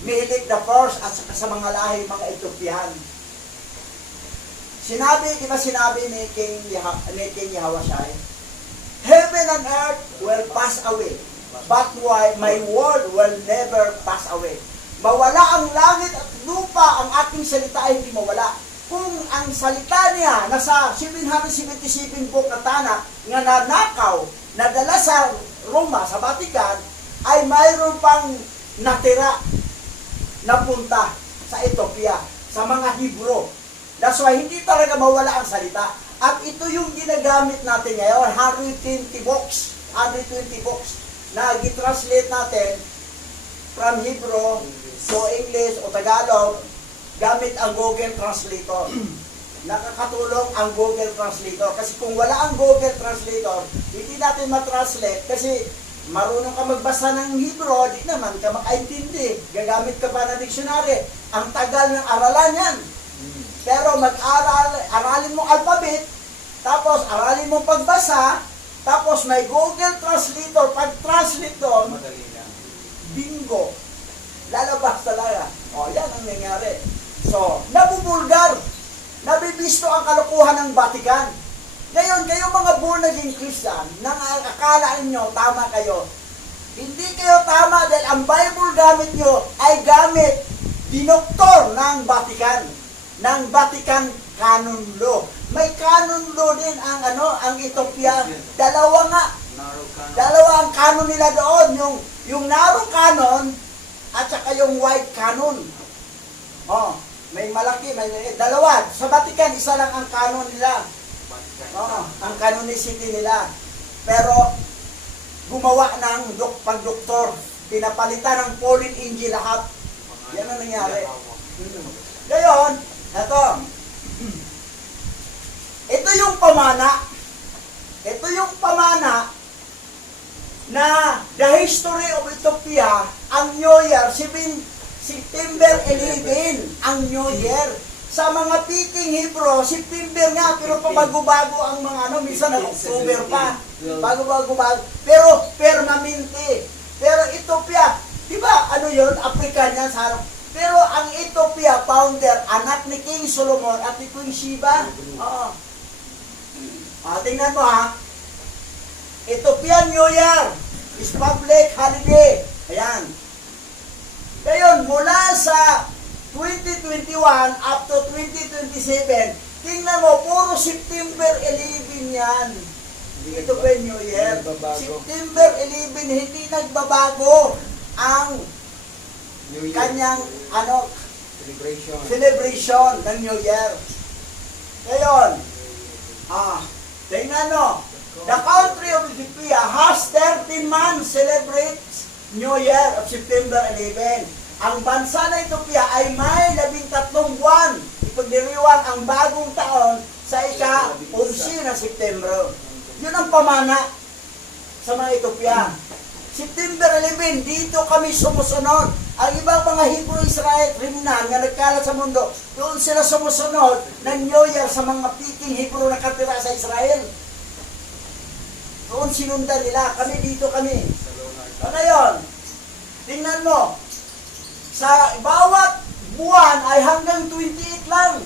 Mehelik the First at saka sa mga lahi, mga Ethiopian. Sinabi ni King Yahushua, heaven and earth will pass away, but my word will never pass away. Mawala ang langit at lupa, ang aking salita ay hindi mawala. Kung ang salita niya nasa 777 book na tanak nga nanakaw, nadala sa Roma, sa Vatican, ay mayroon pang natira na punta sa Ethiopia, sa mga Hebrew. That's why hindi talaga mawala ang salita. At ito yung ginagamit natin ngayon, 120 books na gitranslate natin from Hebrew to English o Tagalog gamit ang Google Translator. Nakakatulong ang Google Translator. Kasi kung wala ang Google Translator, hindi natin matranslate kasi marunong ka magbasa ng Hebrew, di naman ka makaintindi. Gagamit ka pa ng dictionary. Ang tagal ng aralan yan. Pero aralin mo alphabet, tapos aralin mo pagbasa, tapos may Google Translator, pag-translate doon, Madali lang. bingo. Lalabas talaga. O, yan ang nangyari. So, nabubulgar. Nabibisto ang kalokohan ng Vatican. Ngayon, kayo mga born-again Christian, nang akala nyo, tama kayo. Hindi kayo tama dahil ang Bible gamit nyo ay gamit dinoktor ng Vatican Canon Law. May Canon Law din ang Ethiopia. Dalawa ang canon nila doon, yung narrow canon at saka yung wide canon. Oh, may malaki, may dalawa. Sa Vatican, isa lang ang canon nila. Oh, ang canonicity nila. Pero gumawa ng pagdoktor. Pinapalitan ng fallen angel lahat. Yan ang nangyari. Ngayon, ito. Ito yung pamana. Ito yung pamana na the history of Ethiopia, ang New Year, September 11, ang New Year. Sa mga Piking Hebrew, September nga, pero pabago-bago ang mga ano, minsan na October pa. Bago-bago. Pero permanente. Pero Ethiopia, di ba, ano yun, African yan sa harap. Pero ang Ethiopia founder, anak ni King Solomon at ni Queen Sheba. Oo. Tingnan mo ha. Ethiopian New Year is public holiday. Ayan. Ngayon, mula sa 2021 up to 2027, tingnan mo, puro September 11 yan. Ethiopian New Year. September 11, hindi nagbabago ang New Year. kanyang Celebration. celebration ng New Year. Ngayon, tingnan mo, the country of Ethiopia has 13 months celebrates New Year of September 11. Ang bansa ng Ethiopia ay may 13 buwan. Ipagdiriwang ang bagong taon sa ika-11 ng September. Yun ang pamana sa mga Ethiopia. September 11, dito kami sumusunod. Ang ibang mga Hebrew Israel rimnan na nagkalat sa mundo, doon sila sumusunod ng New Year sa mga Piking Hebrew na katira sa Israel. Doon sinundan nila. Kami dito kami. Ngayon, tingnan mo, sa bawat buwan ay hanggang 28 lang.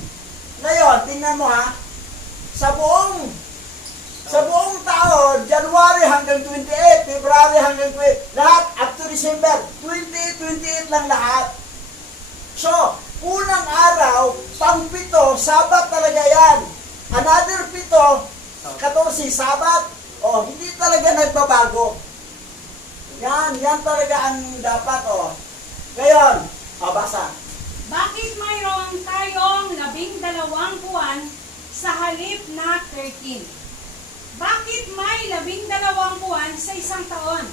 Ngayon, tingnan mo ha, sa buong taon, January hanggang 28, February hanggang 28, lahat up to December, 28 lang lahat. So, unang araw, pang-pito, Sabat talaga yan. Another pito, 14, Sabat. Hindi talaga nagbabago. Yan talaga ang dapat, Ngayon, basa. Bakit mayroon tayong 12 buwan sa halip na 13? Bakit may 12 buwan sa isang taon?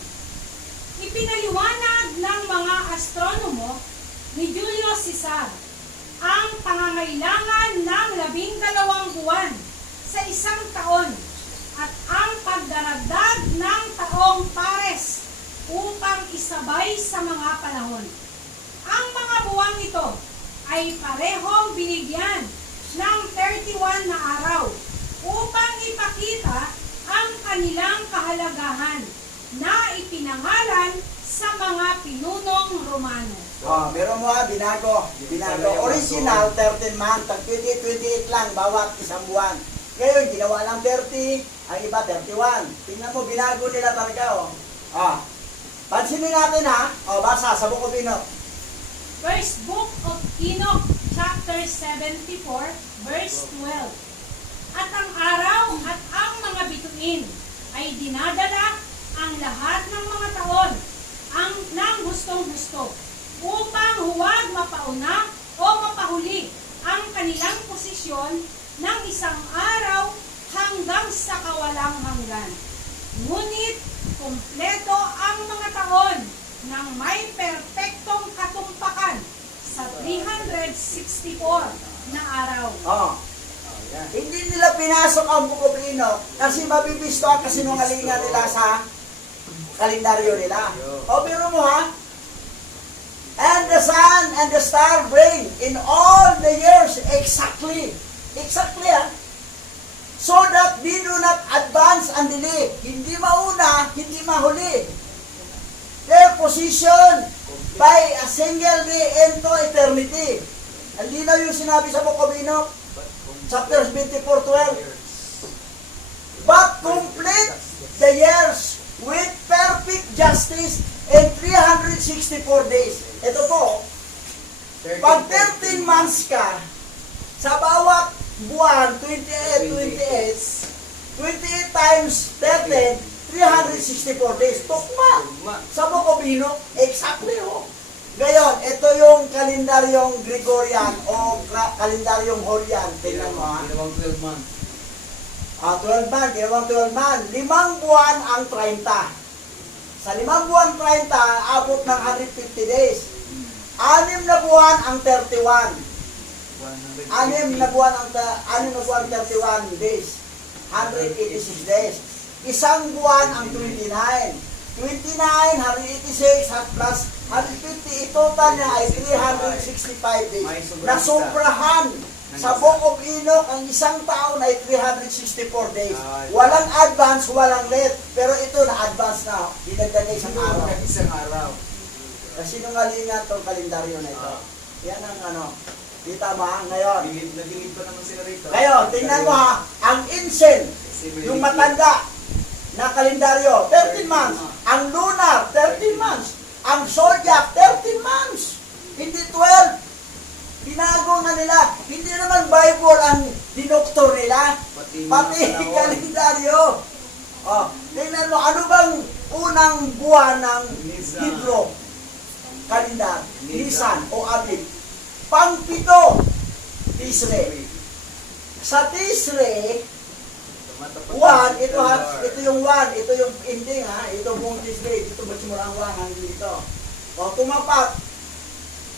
Ipinaliwanag ng mga astronomo ni Julius Caesar ang pangangailangan ng 12 buwan sa isang taon at ang pagdaragdag ng taong pares upang isabay sa mga panahon. Ang mga buwang ito ay parehong binigyan ng 31 na araw upang ipakita ang kanilang kahalagahan na ipinangalan sa mga pinunong Romano. Meron mo binago. Original, 13 month, 28 lang, bawat isang buwan. Ngayon, ginawa lang 30, ang iba 31. Tingnan mo, binago nila talaga, Pansinin natin basa sa Book of Enoch. First Book of Enoch, chapter 74, verse 12. At ang araw at ang mga bituin ay dinadala ang lahat ng mga taon ng hustong-husto upang huwag mapauna o mapahuli ang kanilang posisyon ng isang araw hanggang sa kawalang hanggan. Ngunit kumpleto ang mga taon ng may perpektong katumpakan sa 364 na araw. Hindi nila pinasok ang Book of Enoch kasi mabibisto ang kasinungalingan nila sa kalendaryo nila. Biro mo And the sun and the star bring in all the years exactly so that we do not advance and delay. Hindi mauna, hindi mahuli. Their position by a single day into eternity. Ang linaw yung sinabi sa Book of Enoch, chapter 24:12. But complete the years with perfect justice in 364 days. Ito po, pag 13 months ka, sa bawat buwan, 28 times 13, 364 days. Tukma. Sa Book of Enoch, exactly Ngayon, ito yung kalendaryong Gregorian o kalendaryong Julian. Tingnan mo Ginawang 12 months. 12 months, ginawang 12 months. 5 buwan ang 30. Sa 5 buwan 30, abot ng 150 days. 6 na buwan ang 31. 6 na buwan ang 31 days. 186 days. Isang buwan ang 29. 29, 186 plus 150, itotal niya ay 365 days. Nasobrahan sa Book of Enoch, ang isang taon ay 364 days. Walang advance, walang late. Pero ito na-advance na. Dinagdag na isang araw. Isang araw. Kasi nungalingan itong kalendaryo na ito. Yan ang ano. Kita mo ha, ngayon. Nagilid pa naman sila rito. Ngayon, tingnan mo ha, ang Insen, yung matanda na kalendaryo, 13 months. Ang lunar, 13 months. Ang zodiac, 13 months. Hindi 12. Binago na nila. Hindi naman Bible ang dinoktor nila. Pati kalendaryo. Oh, tingnan mo, ano bang unang buwan ng Hebrew? Kalendar. Nisan o Abib. Pang-pito, Tisre. Sa Tisre, 1, ito yung 1, ito yung ending ha, ito buong Tisre, ito magsimula ang 1 hanggang dito. O, tumapat,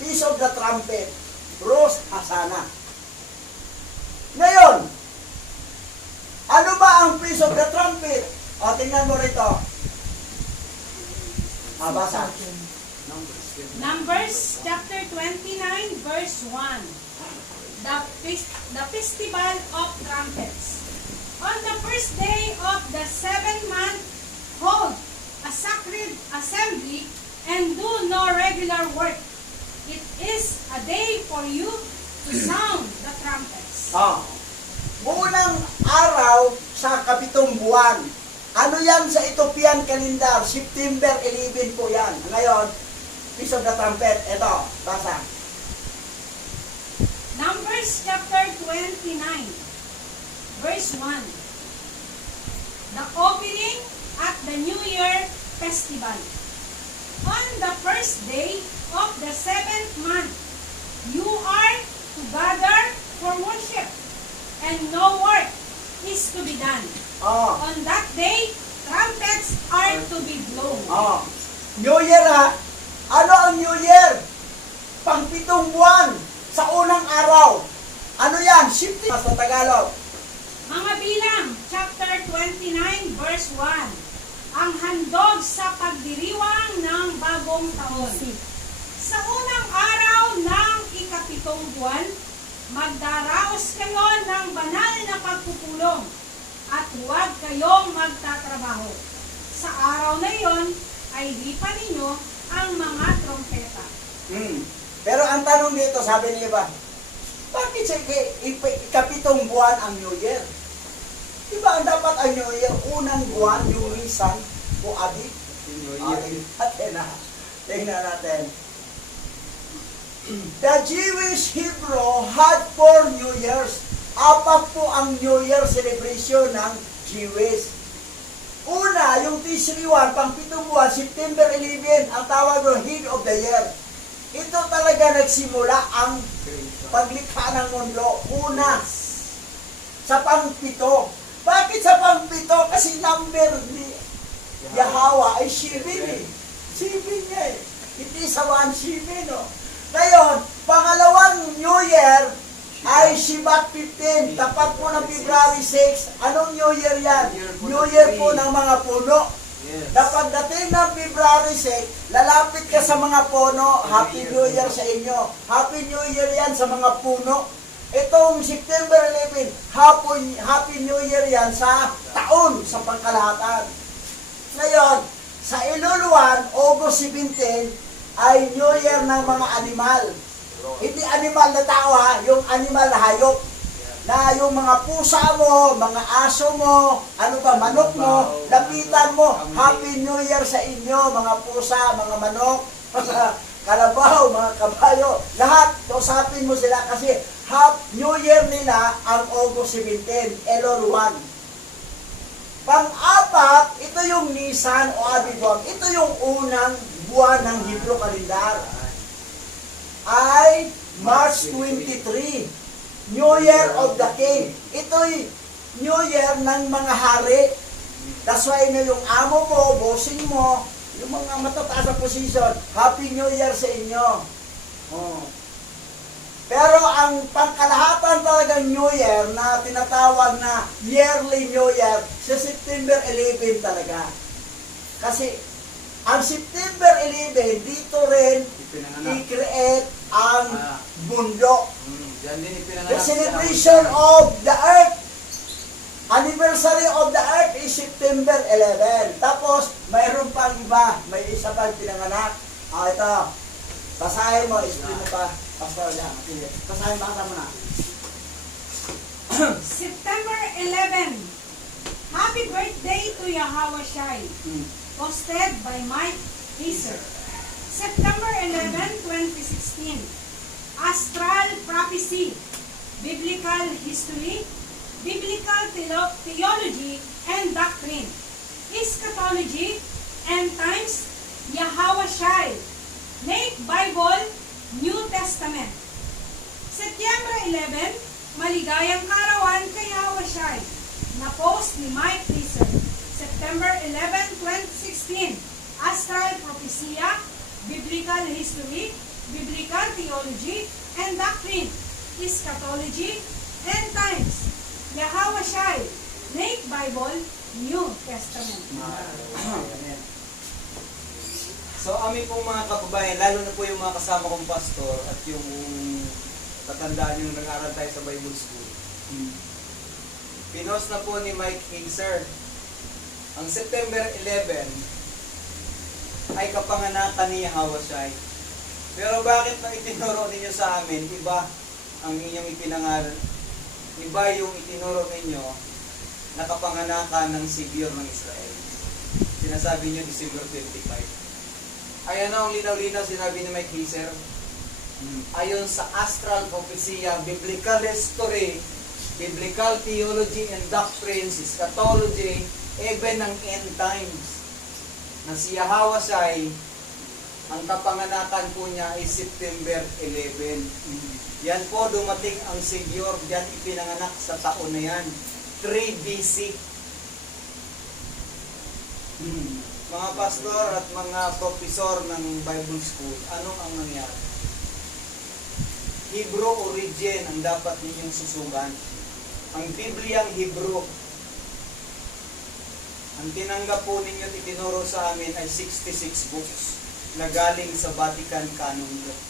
Piece of the Trumpet, Rosh Hashanah. Ngayon, ano ba ang Piece of the Trumpet? O, tingnan mo rito. Basa. Numbers chapter 29 verse 1. The festival of trumpets. On the first day of the 7th month, hold a sacred assembly and do no regular work. It is a day for you to sound the trumpets. Unang araw sa 7 buwan. Ano yan sa Ethiopian calendar? September 11 po yan. Ngayon, Piece of the Trumpet. Ito, basa. Numbers chapter 29 verse 1. The opening at the New Year festival. On the first day of the 7th month, you are to gather for worship, and no work is to be done. On that day, trumpets are to be blown. New Year ha? Ano ang New Year? Pang-7 buwan sa unang araw. Ano yan? Shifting sa Tagalog. Mga Bilang, chapter 29, verse 1. Ang handog sa pagdiriwang ng bagong taon. Sa unang araw ng 7 buwan, magdaraos kayo ng banal na pagpupulong at huwag kayong magtatrabaho. Sa araw na iyon, ay lipan ninyo ang mga trompeta. Pero ang tanong dito, sabi ni iba, bakit sa 7 buwan ang New Year? Diba ang dapat ang New Year, unang buwan, yung Nisan o Abib? Tingnan natin. The Jewish Hebrew had 4 New Years. 4 po ang New Year celebration ng Jewish. Una, yung Tishri 1, pang-7 buwan, September 11, ang tawag ng Head of the Year. Ito talaga nagsimula ang paglikha ng mundo. Una, sa pang-7. Bakit sa pang-7? Kasi number ni Yahweh ay 7 eh. 7 niya eh. Hindi sa 1-7 no. Ngayon, pangalawang New Year ay Shivat 15. Tapat po ng February 6. Anong New Year yan? New Year po ng mga puno. Kapag dating ng February 6, lalapit ka sa mga puno, Happy New Year sa inyo. Happy New Year yan sa mga puno. Itong September 11, Happy New Year yan sa taon, sa pangkalahatan. Ngayon, sa Elul 1, August 17, ay New Year ng mga animal. Hindi animal na tao ha, yung animal na hayop. Na yung mga pusa mo, mga aso mo, ano ba, manok mo, lapitan mo, Happy New Year sa inyo, mga pusa, mga manok, mga kalabaw, mga kabayo, lahat, kausapin mo sila kasi New Year nila ang August 17, Elul 1. Pang-apat, ito yung Nisan o Abibon, ito yung unang buwan ng Hebrew kalendar. Ay March 23. New Year of the King. Ito'y New Year ng mga hari. That's why yung amo mo, bossing mo, Yung mga matataas na position, Happy New Year sa inyo. Oh. Pero ang pangkalahatan talagang New Year na tinatawag na yearly New Year, sa September 11 talaga. Kasi ang September 11, dito rin Ipinanganak. i-create ang mundo. Diyan din ipinanganak. The celebration of the earth. Anniversary of the earth is September 11. Tapos, mayroon pang iba. May isa pang pinanganak. Ito. Basahin mo. Explain mo pa. Pastor, yan. Sige. Basahin mo. Basa mo na. September 11. Happy birthday to Yahweh Shai. Posted by Mike Heiser. September 11, 2016. Astral Prophecy. Biblical History. Biblical Theology and Doctrine. Eschatology. End Times. Yahweh Shai. Lake Bible. New Testament. September 11. Maligayang Karawan kay Yahweh Shai. Na-post ni Mike Heiser. September 11, 2016. Astral Prophecia, Biblical History, Biblical Theology, and Doctrine, Eschatology, End Times, Yahweh Shai, Lake Bible, New Testament. So, amin pong mga kababayan, lalo na po yung mga kasama kong pastor at yung tatandaan yung nag-aral tayo sa Bible School. Pinost na po ni Mike Heiser. Ang September 11 ay kapanganakan ni Yahweh Shai. Pero bakit nang itinuro ninyo sa amin, iba ang inyong ipinangaral, iba yung itinuro ninyo na kapanganakan ng Savior ng Israel. Sinasabi nyo December 25. Ay ano ang linaw-linaw sinabi ni Mike Heiser? Ayon sa Astral Prophecia, Biblical History, Biblical Theology and Doctrines, Eschatology, even ang End Times, na si Yahweh Shai, ang kapanganakan po niya ay September 11. Yan po dumating ang Savior, diyan ipinanganak sa taon na yan, 3 BC. Mga pastor at mga profesor ng Bible School, ano ang nangyari? Hebrew origin ang dapat ninyong susugan. Ang Bibliang Hebrew, ang tinanggap po ninyo at itinuro sa amin ay 66 books na galing sa Vatican Canon Book.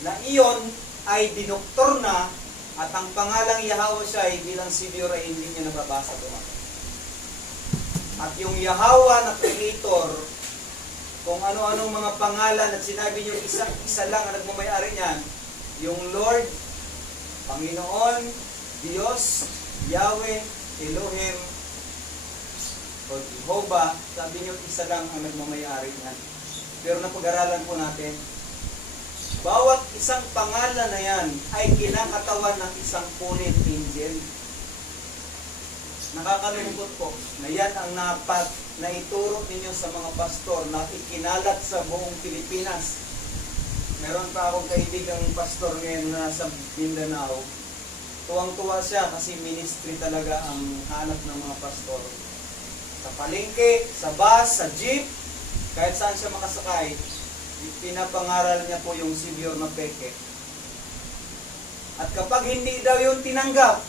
Na iyon ay dinoktor na at ang pangalang Yahweh Shai bilang Savior ay hindi niya nababasa doon. At yung Yahweh na Creator, kung ano-anong mga pangalan at sinabi niyo isa lang ang nagmamayari niyan, yung Lord, Panginoon, Diyos, Yahweh, Elohim, o Jehovah, sabi niyo isa lang ang nagmamayari niyan. Pero napag-aralan po natin, bawat isang pangalan na yan ay kinakatawan ng isang punit angel. Nakakalungkot po na yan ang naituro ninyo sa mga pastor na ikinalat sa buong Pilipinas. Meron pa akong kaibigang pastor ngayon na sa Mindanao. Tuwang-tuwa siya kasi ministry talaga ang hanap ng mga pastor. Sa palengke, sa bus, sa jeep, kahit saan siya makasakay, pinapangaral niya po yung Savior na peke. At kapag hindi daw yung tinanggap,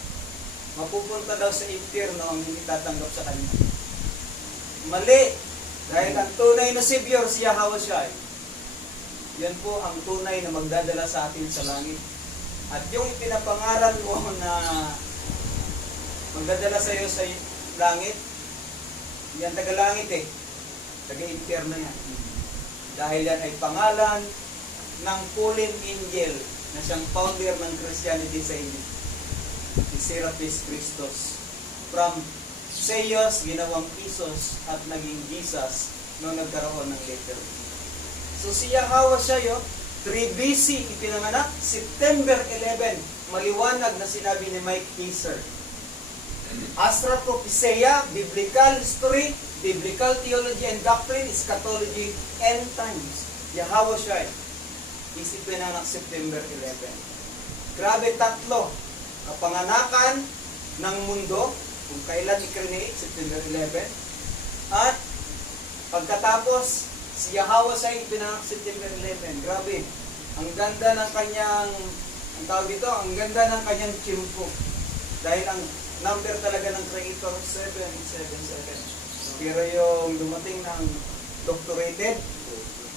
mapupunta daw sa impyerno ang hindi tatanggap sa kanya. Mali! Dahil ang tunay na Savior, si Yahweh Shai. Yan po ang tunay na magdadala sa atin sa langit. At yung ipinapangaral mo na magdadala sa iyo sa langit, yan taga-langit eh. Taga-impyerno yan. Dahil yan ay pangalan ng fallen angel na siyang founder ng Christianity sa India. Si Serapis Christos. From Seyos, ginawang Isos at naging Jesus nung nagkaroon ng letter. So si Yahweh Shai, 3 BC ipinanganak, September 11, maliwanag na sinabi ni Mike Heiser. Astral Prophecia, Biblical History, Biblical Theology and Doctrine, Eschatology, End Times. Yahweh Shai, ipinanganak September 11. Grabe, tatlo. Kapanganakan ng mundo, kung kailan i-create, September 11. At Pagkatapos, si Yahweh ay ipinanganak September 11. Grabe. Ang ganda ng kanyang, ang tawag dito, ang ganda ng kanyang chimpo. Dahil ang number talaga ng Creator, 777. Pero yung dumating ng doctorated,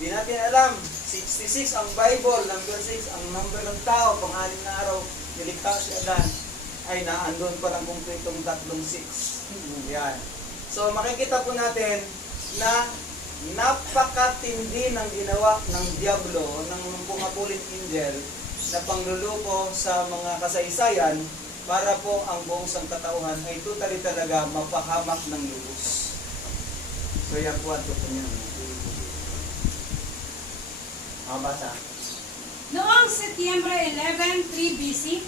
di natin alam, 66 ang Bible, number 6 ang number ng tao, pang-anim na araw, nilikha si Adan, ay naandun pa lang kumpletong 36. Yan. So makikita po natin na napakatindi ng ginawa ng Diablo, ng bungapuling angel, na pangluluko sa mga kasaysayan para po ang buong sangkatauhan ay totally talaga mapahamak ng lubos. So yan po ang totoo niya. Mabasa. Noong Setyembre 11, 3 BC,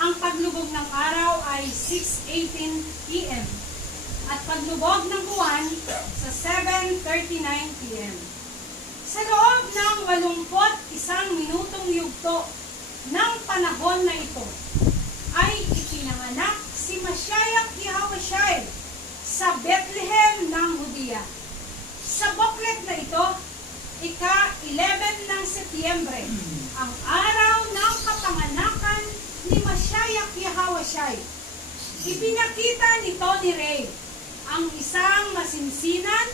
ang paglubog ng araw ay 6:18 PM at paglubog ng buwan sa 7:39 PM. Sa loob ng 81 minutong yugto ng panahon na ito, ay ipinanganak si Mashiach Yahushua sa Bethlehem ng Hudiya. Sa booklet na ito, ika-11 ng Setyembre, ang araw ng kapanganakan ni Mashiach Yahushua. Ipinakita nito ni Ray ang isang masinsinan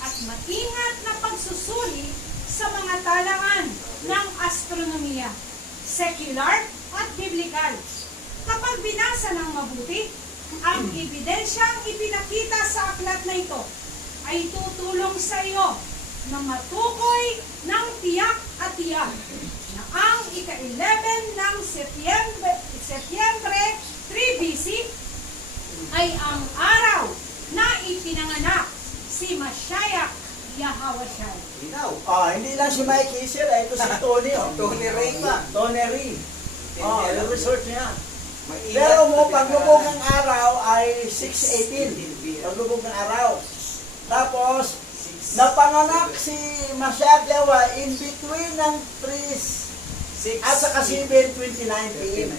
at maingat na pagsusuri sa mga talangan ng astronomiya, secular at biblical. Kapag binasa ng mabuti, ang ebidensyang ipinakita sa aklat na ito ay tutulong sa iyo na matukoy ng tiyak at tiyak na ang ika-11 ng Setyembre 3 BC ay ang araw na ipinanganak si Mashiach Yahushua. Linaw. Hindi lang si Mike Isir, ito si Tony. Tony Ray pa. Tony Ray. Yung research niya. Maingat Pero mo, na paglubog pinanganak. ng araw ay 6:18. Paglubog ng araw. Tapos, napanganak si Mashiach Yahuwah in between ng 3 at saka 7:29 PM.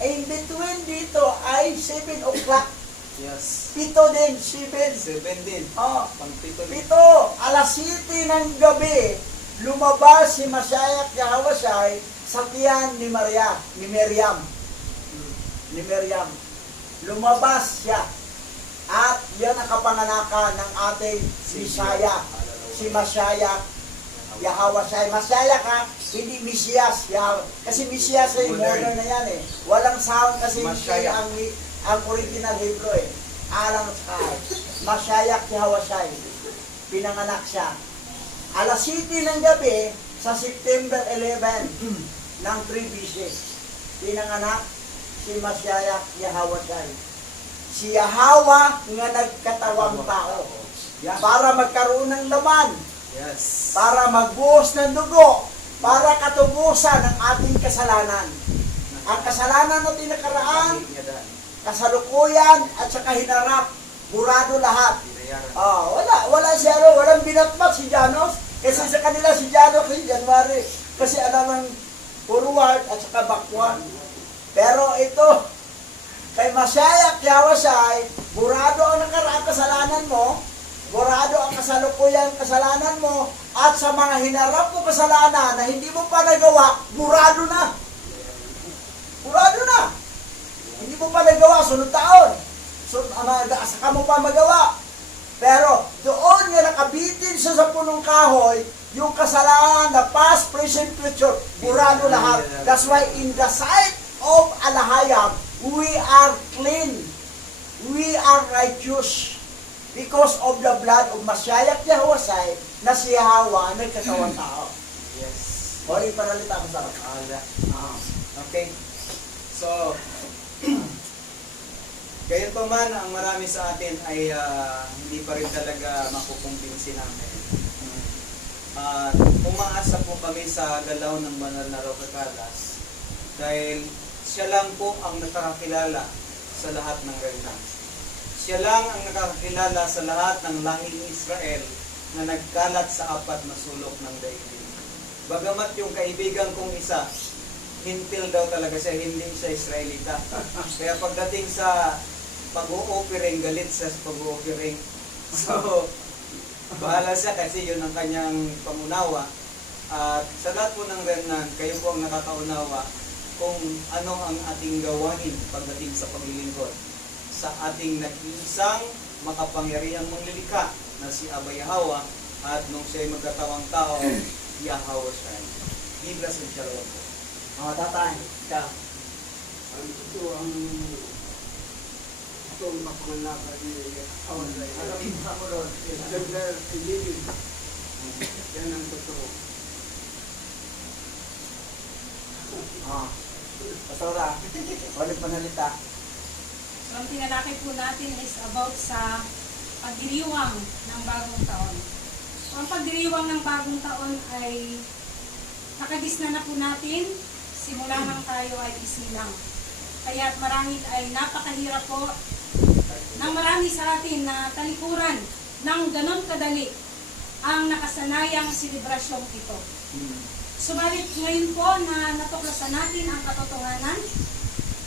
In between dito ay 7 o'clock. Yes. Pito din, 7. 7 din. Pang-pito din. Pito, alas 7 ng gabi, lumabas si Mashiach Yahushua sa tiyan ni Maria, ni Miriam. Ni Miriam. Lumabas siya. At yan ang kapanganakan ng ating Messiah. Si Mashiach Yahushua. Mashiach ha, hindi Mesias. Kasi Mesias ay modern na yan eh. Walang sound kasi Mashiach. ang original Hebrew eh. Alang sa Mashiach Yahushua. Pinanganak siya. Alas 7 ng gabi sa September 11 ng 3 BC. Pinanganak si Mashiach Yahushua. Si Yahweh nga nagkatawang tao. Para magkaroon ng laman. Yes. Para magbuhos ng dugo. Para katubusan ang ating kasalanan. Ang kasalanan na tinakaraan, kasalukuyan at saka hinarap, burado lahat. Wala zero, walang binatmat si Janos. Kasi sa kanila si Janos si January. Kasi alam ng forward at saka backward. Pero ito, kay Mashiach Yahushua, burado ang nakaraang kasalanan mo, burado ang kasalukuyan kasalanan mo, at sa mga hinarap mo kasalanan na hindi mo pa nagawa, burado na. Burado na. Hindi mo pa nagawa, sunod taon. Saka mo pa magawa. Pero doon nga nakabitin siya sa punong kahoy, yung kasalanan na past, present, future, burado lahat. That's why in the sight of Alahayam, we are clean. We are righteous. Because of the blood of Mashiach Yahushua na si Yahweh nagkatawang tao. Yes. O, ipanalita ko sa Okay. So, gayon pa man, ang marami sa atin ay hindi pa rin talaga makukumbinsi namin. Umaasa po kami sa galaw ng banal na Rocacadas dahil siya lang po ang nakakakilala sa lahat ng ganyan. Siya lang ang nakakakilala sa lahat ng lahing Israel na nagkalat sa apat na sulok ng daigdig. Bagamat yung kaibigan kong isa, hintil daw talaga siya, hindi siya Israelita. Kaya pagdating sa pag-o-offering, galit siya sa pag-o-offering. So, Bahala siya kasi yun ang kanyang pangunawa. At sa lahat po ng remnant, kayo po ang nakakaunawa kung ano ang ating gawain pagdating sa paglilingkod sa ating nag-iisang makapangyarihang manglilikha na si Abba Yahweh, at nung siya'y magkatawang tao, Yahweh siya. Be blessed and shalom po. Tatay, ikaw. Ito ang mapangalakan ni Awalay. Ano kita mo doon? September 11. Yan ang totoo. Pastora, walang panalita. So, ang tinalakay po natin is about sa pagdiriwang ng bagong taon. So, ang pagdiriwang ng bagong taon ay nakagisna na po natin, simula nang tayo ay isilang. Kaya marami ay napakahirap po ng marami sa atin na talikuran ng ganon kadali ang nakasanayang selebrasyong ito. Subalit ngayon po na natuklasan natin ang katotohanan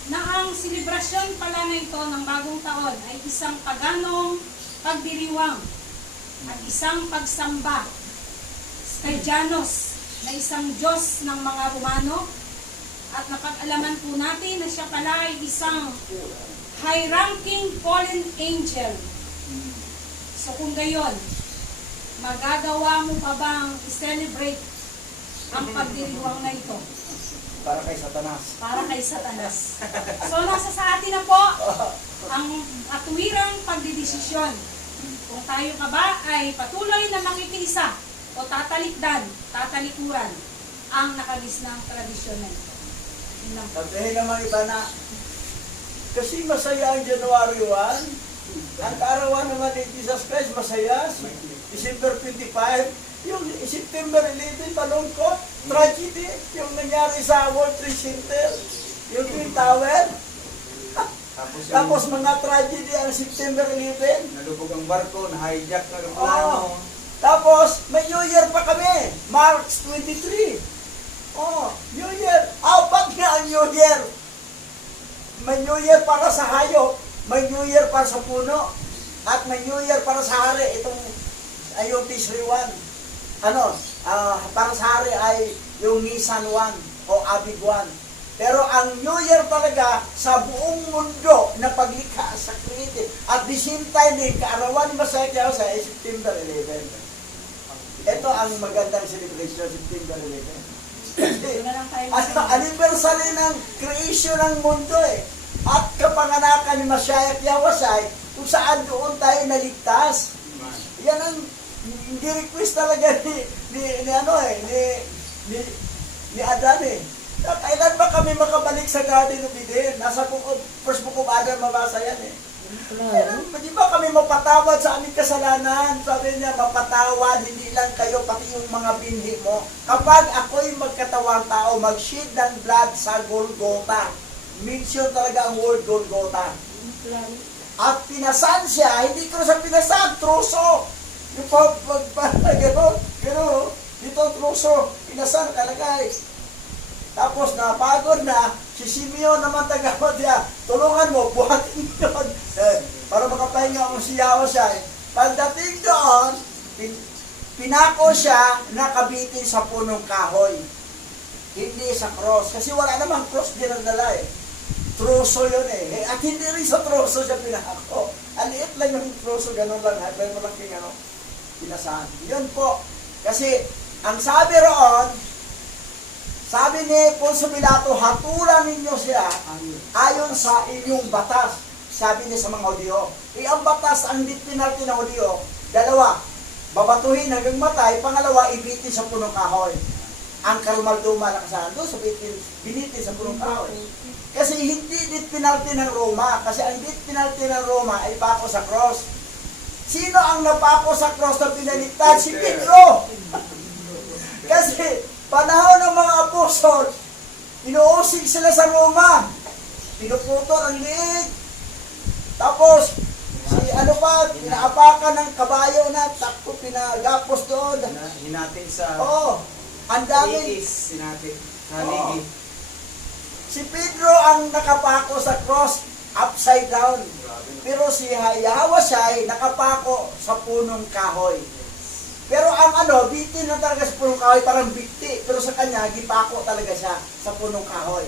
na ang selebrasyon pala na ito ng bagong taon ay isang paganong pagdiriwang at isang pagsamba kay Janus na isang Diyos ng mga Romano, at napag-alaman po natin na siya pala ay isang high-ranking fallen angel. So kung gayon, magagawa mo pa bang i-celebrate ang pagdiriwang na ito Para kay Satanas. para kay Satanas? So nasa sa atin na po ang atuwirang pagdidesisyon. Kung tayo ka ba ay patuloy na makikiisa o tatalikuran ang nakagisnang tradisyon na ito. Yun lang po. Sabihin naman iba na, kasi masaya ang January 1, ang kaarawan naman ni Jesus Christ masaya, December 25, yung September 11, malungkot, tragedy, yung nangyari sa World Trade Center, yung Twin Tower, tapos mga tragedy ang September 11, Nalubog ang barko, na-hijack na ang plano. tapos may New Year pa kami, March 23. New Year. Apat nga ang New Year. May New Year para sa hayop, may New Year para sa puno, at may New Year para sa hari. Itong ay yung Tisri 1. Para sa hari ay yung Nisan 1 o Abib 1. Pero ang New Year talaga sa buong mundo na paglikha sa creative. At the same time din, kaarawan ni Masaya sa September 11. Ito ang magandang celebration, September 11. Doon na lang tayo Anniversary ng creation ng mundo eh. At kapanganakan ni Mashiach Yahweh kung saan doon tayo naligtas. Yan ang request talaga ni Adan eh. Kailan ba kami makabalik sa Garden of Eden? Nasa first book of Adam mabasa yan eh. Di ba kami mapatawad sa aming kasalanan? Sabi niya, mapatawad, hindi lang kayo, pati yung mga binhi mo. Kapag ako'y magkatawang tao, mag-shed ng blood sa Golgotha. Mention talaga ang word Golgotha. At pinasan siya, hindi ko sa pinasan, troso. Yung gano'n, dito troso, pinasan, kalagay. Tapos napagod na, si Simeon naman tagawad niya, tulungan mo, buhatin yun. Para makapahinga ang siyawa siya. Pagdating doon, pinako siya nakabitin sa punong kahoy. Hindi sa cross. Kasi wala namang cross din ang dala eh. Troso yun eh. At hindi rin sa troso siya pinako. Aliit lang yung troso, ganun lang. Pero malaking pinasahan. Yun po. Kasi, ang sabi roon, sabi ni Poncio Pilato, hatulan ninyo siya ayon sa inyong batas. Sabi niya sa mga Hudyo. Ang batas, ang death penalty ng Hudyo, dalawa, babatuhin hanggang matay, pangalawa, ibitin sa punong kahoy. Ang karumalduma na kasalanan doon, so binitin sa punong kahoy. Kasi hindi death penalty ng Roma, kasi ang death penalty ng Roma ay pako sa cross. Sino ang napako sa cross na pinaligtad? Si Pedro! Kasi, panahon ng mga apostol, inuusig sila sa Roma. Pinuputol ang liig. Tapos, pinaapakan ng kabayo na takbo, pinagapos doon. Hinatin sa Ang dami. hinatin sa ligi. Si Pedro ang nakapako sa cross, upside down. Pero si Yahweh nakapako sa punong kahoy. Pero ang ano, bitin na talaga sa punong kahoy, parang bikti. Pero sa kanya, gipako talaga siya sa punong kahoy.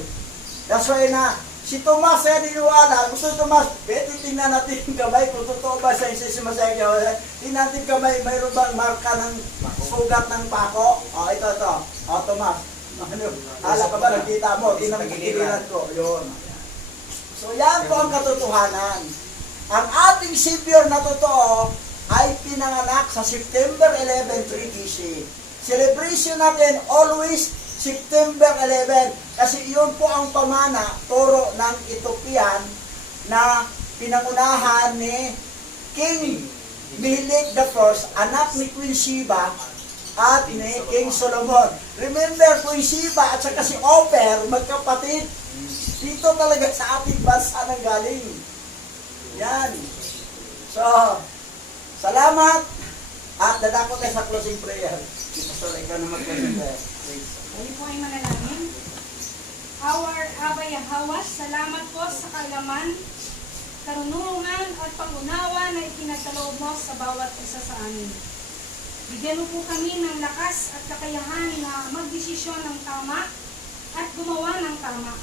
That's why na, si Tomas ay niniwala, gusto ni Tomas, tingnan natin yung kamay, kung totoo ba siya yung sisimasaya niya. Tingnan natin yung kamay, mayroon bang marka ng sugat ng pako? O, ito. O, Tomas. Ano, hala ka ba, nakita mo, tingnan mo giliran ko. Yun. So, yan po ang katotohanan. Ang ating Savior na totoo, ay pinanganak sa September 11, 3 BC. Celebration natin always September 11 kasi iyon po ang pamana, toro ng Ethiopian na pinangunahan ni King Mehelet I, anak ni Queen Sheba at ni King Solomon. Remember, Queen Sheba at saka si Ofer, magkapatid, dito talaga sa ating bansa nang galing. Yan. So, salamat at dadako tayo sa closing prayer. Pastor, ikaw na mag-closing prayer. Please. Tayo po ay manalangin. Our Aba Yahweh, salamat po sa kaalaman, karunungan at pangunawa na itinagkaloob mo sa bawat isa sa amin. Bigyan mo po kami ng lakas at kakayahan na magdesisyon ng tama at gumawa ng tama.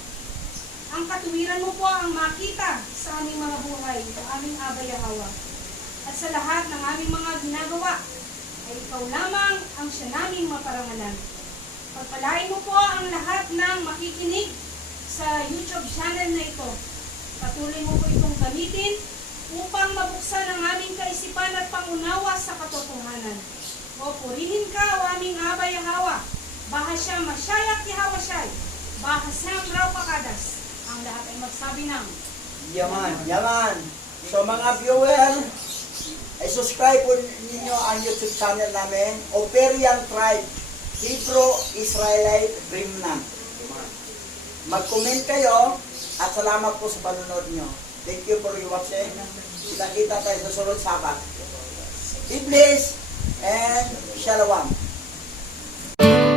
Ang katuwiran mo po ang makita sa aming mga buhay, o aming Aba Yahweh. At sa lahat ng aming mga ginagawa, ay ikaw lamang ang siya naming maparangalan. Pagpalain mo po ang lahat ng makikinig sa YouTube channel na ito. Patuloy mo po itong gamitin upang mabuksan ang aming kaisipan at pangunawa sa katotohanan. O purihin ka, o aming Aba Yahweh. Bahasya masyayak Yahweh, bahasyam raw pakadas. Ang lahat ay magsabi ng Yaman. So mga viewer, ay subscribe po ninyo ang YouTube channel namin, Operian Tribe, Hebrew Israelite Remnant. Mag-comment kayo at salamat po sa panonood nyo. Thank you for watching. Kita-kita tayo sa sunod Sabat. Be blessed and shalom.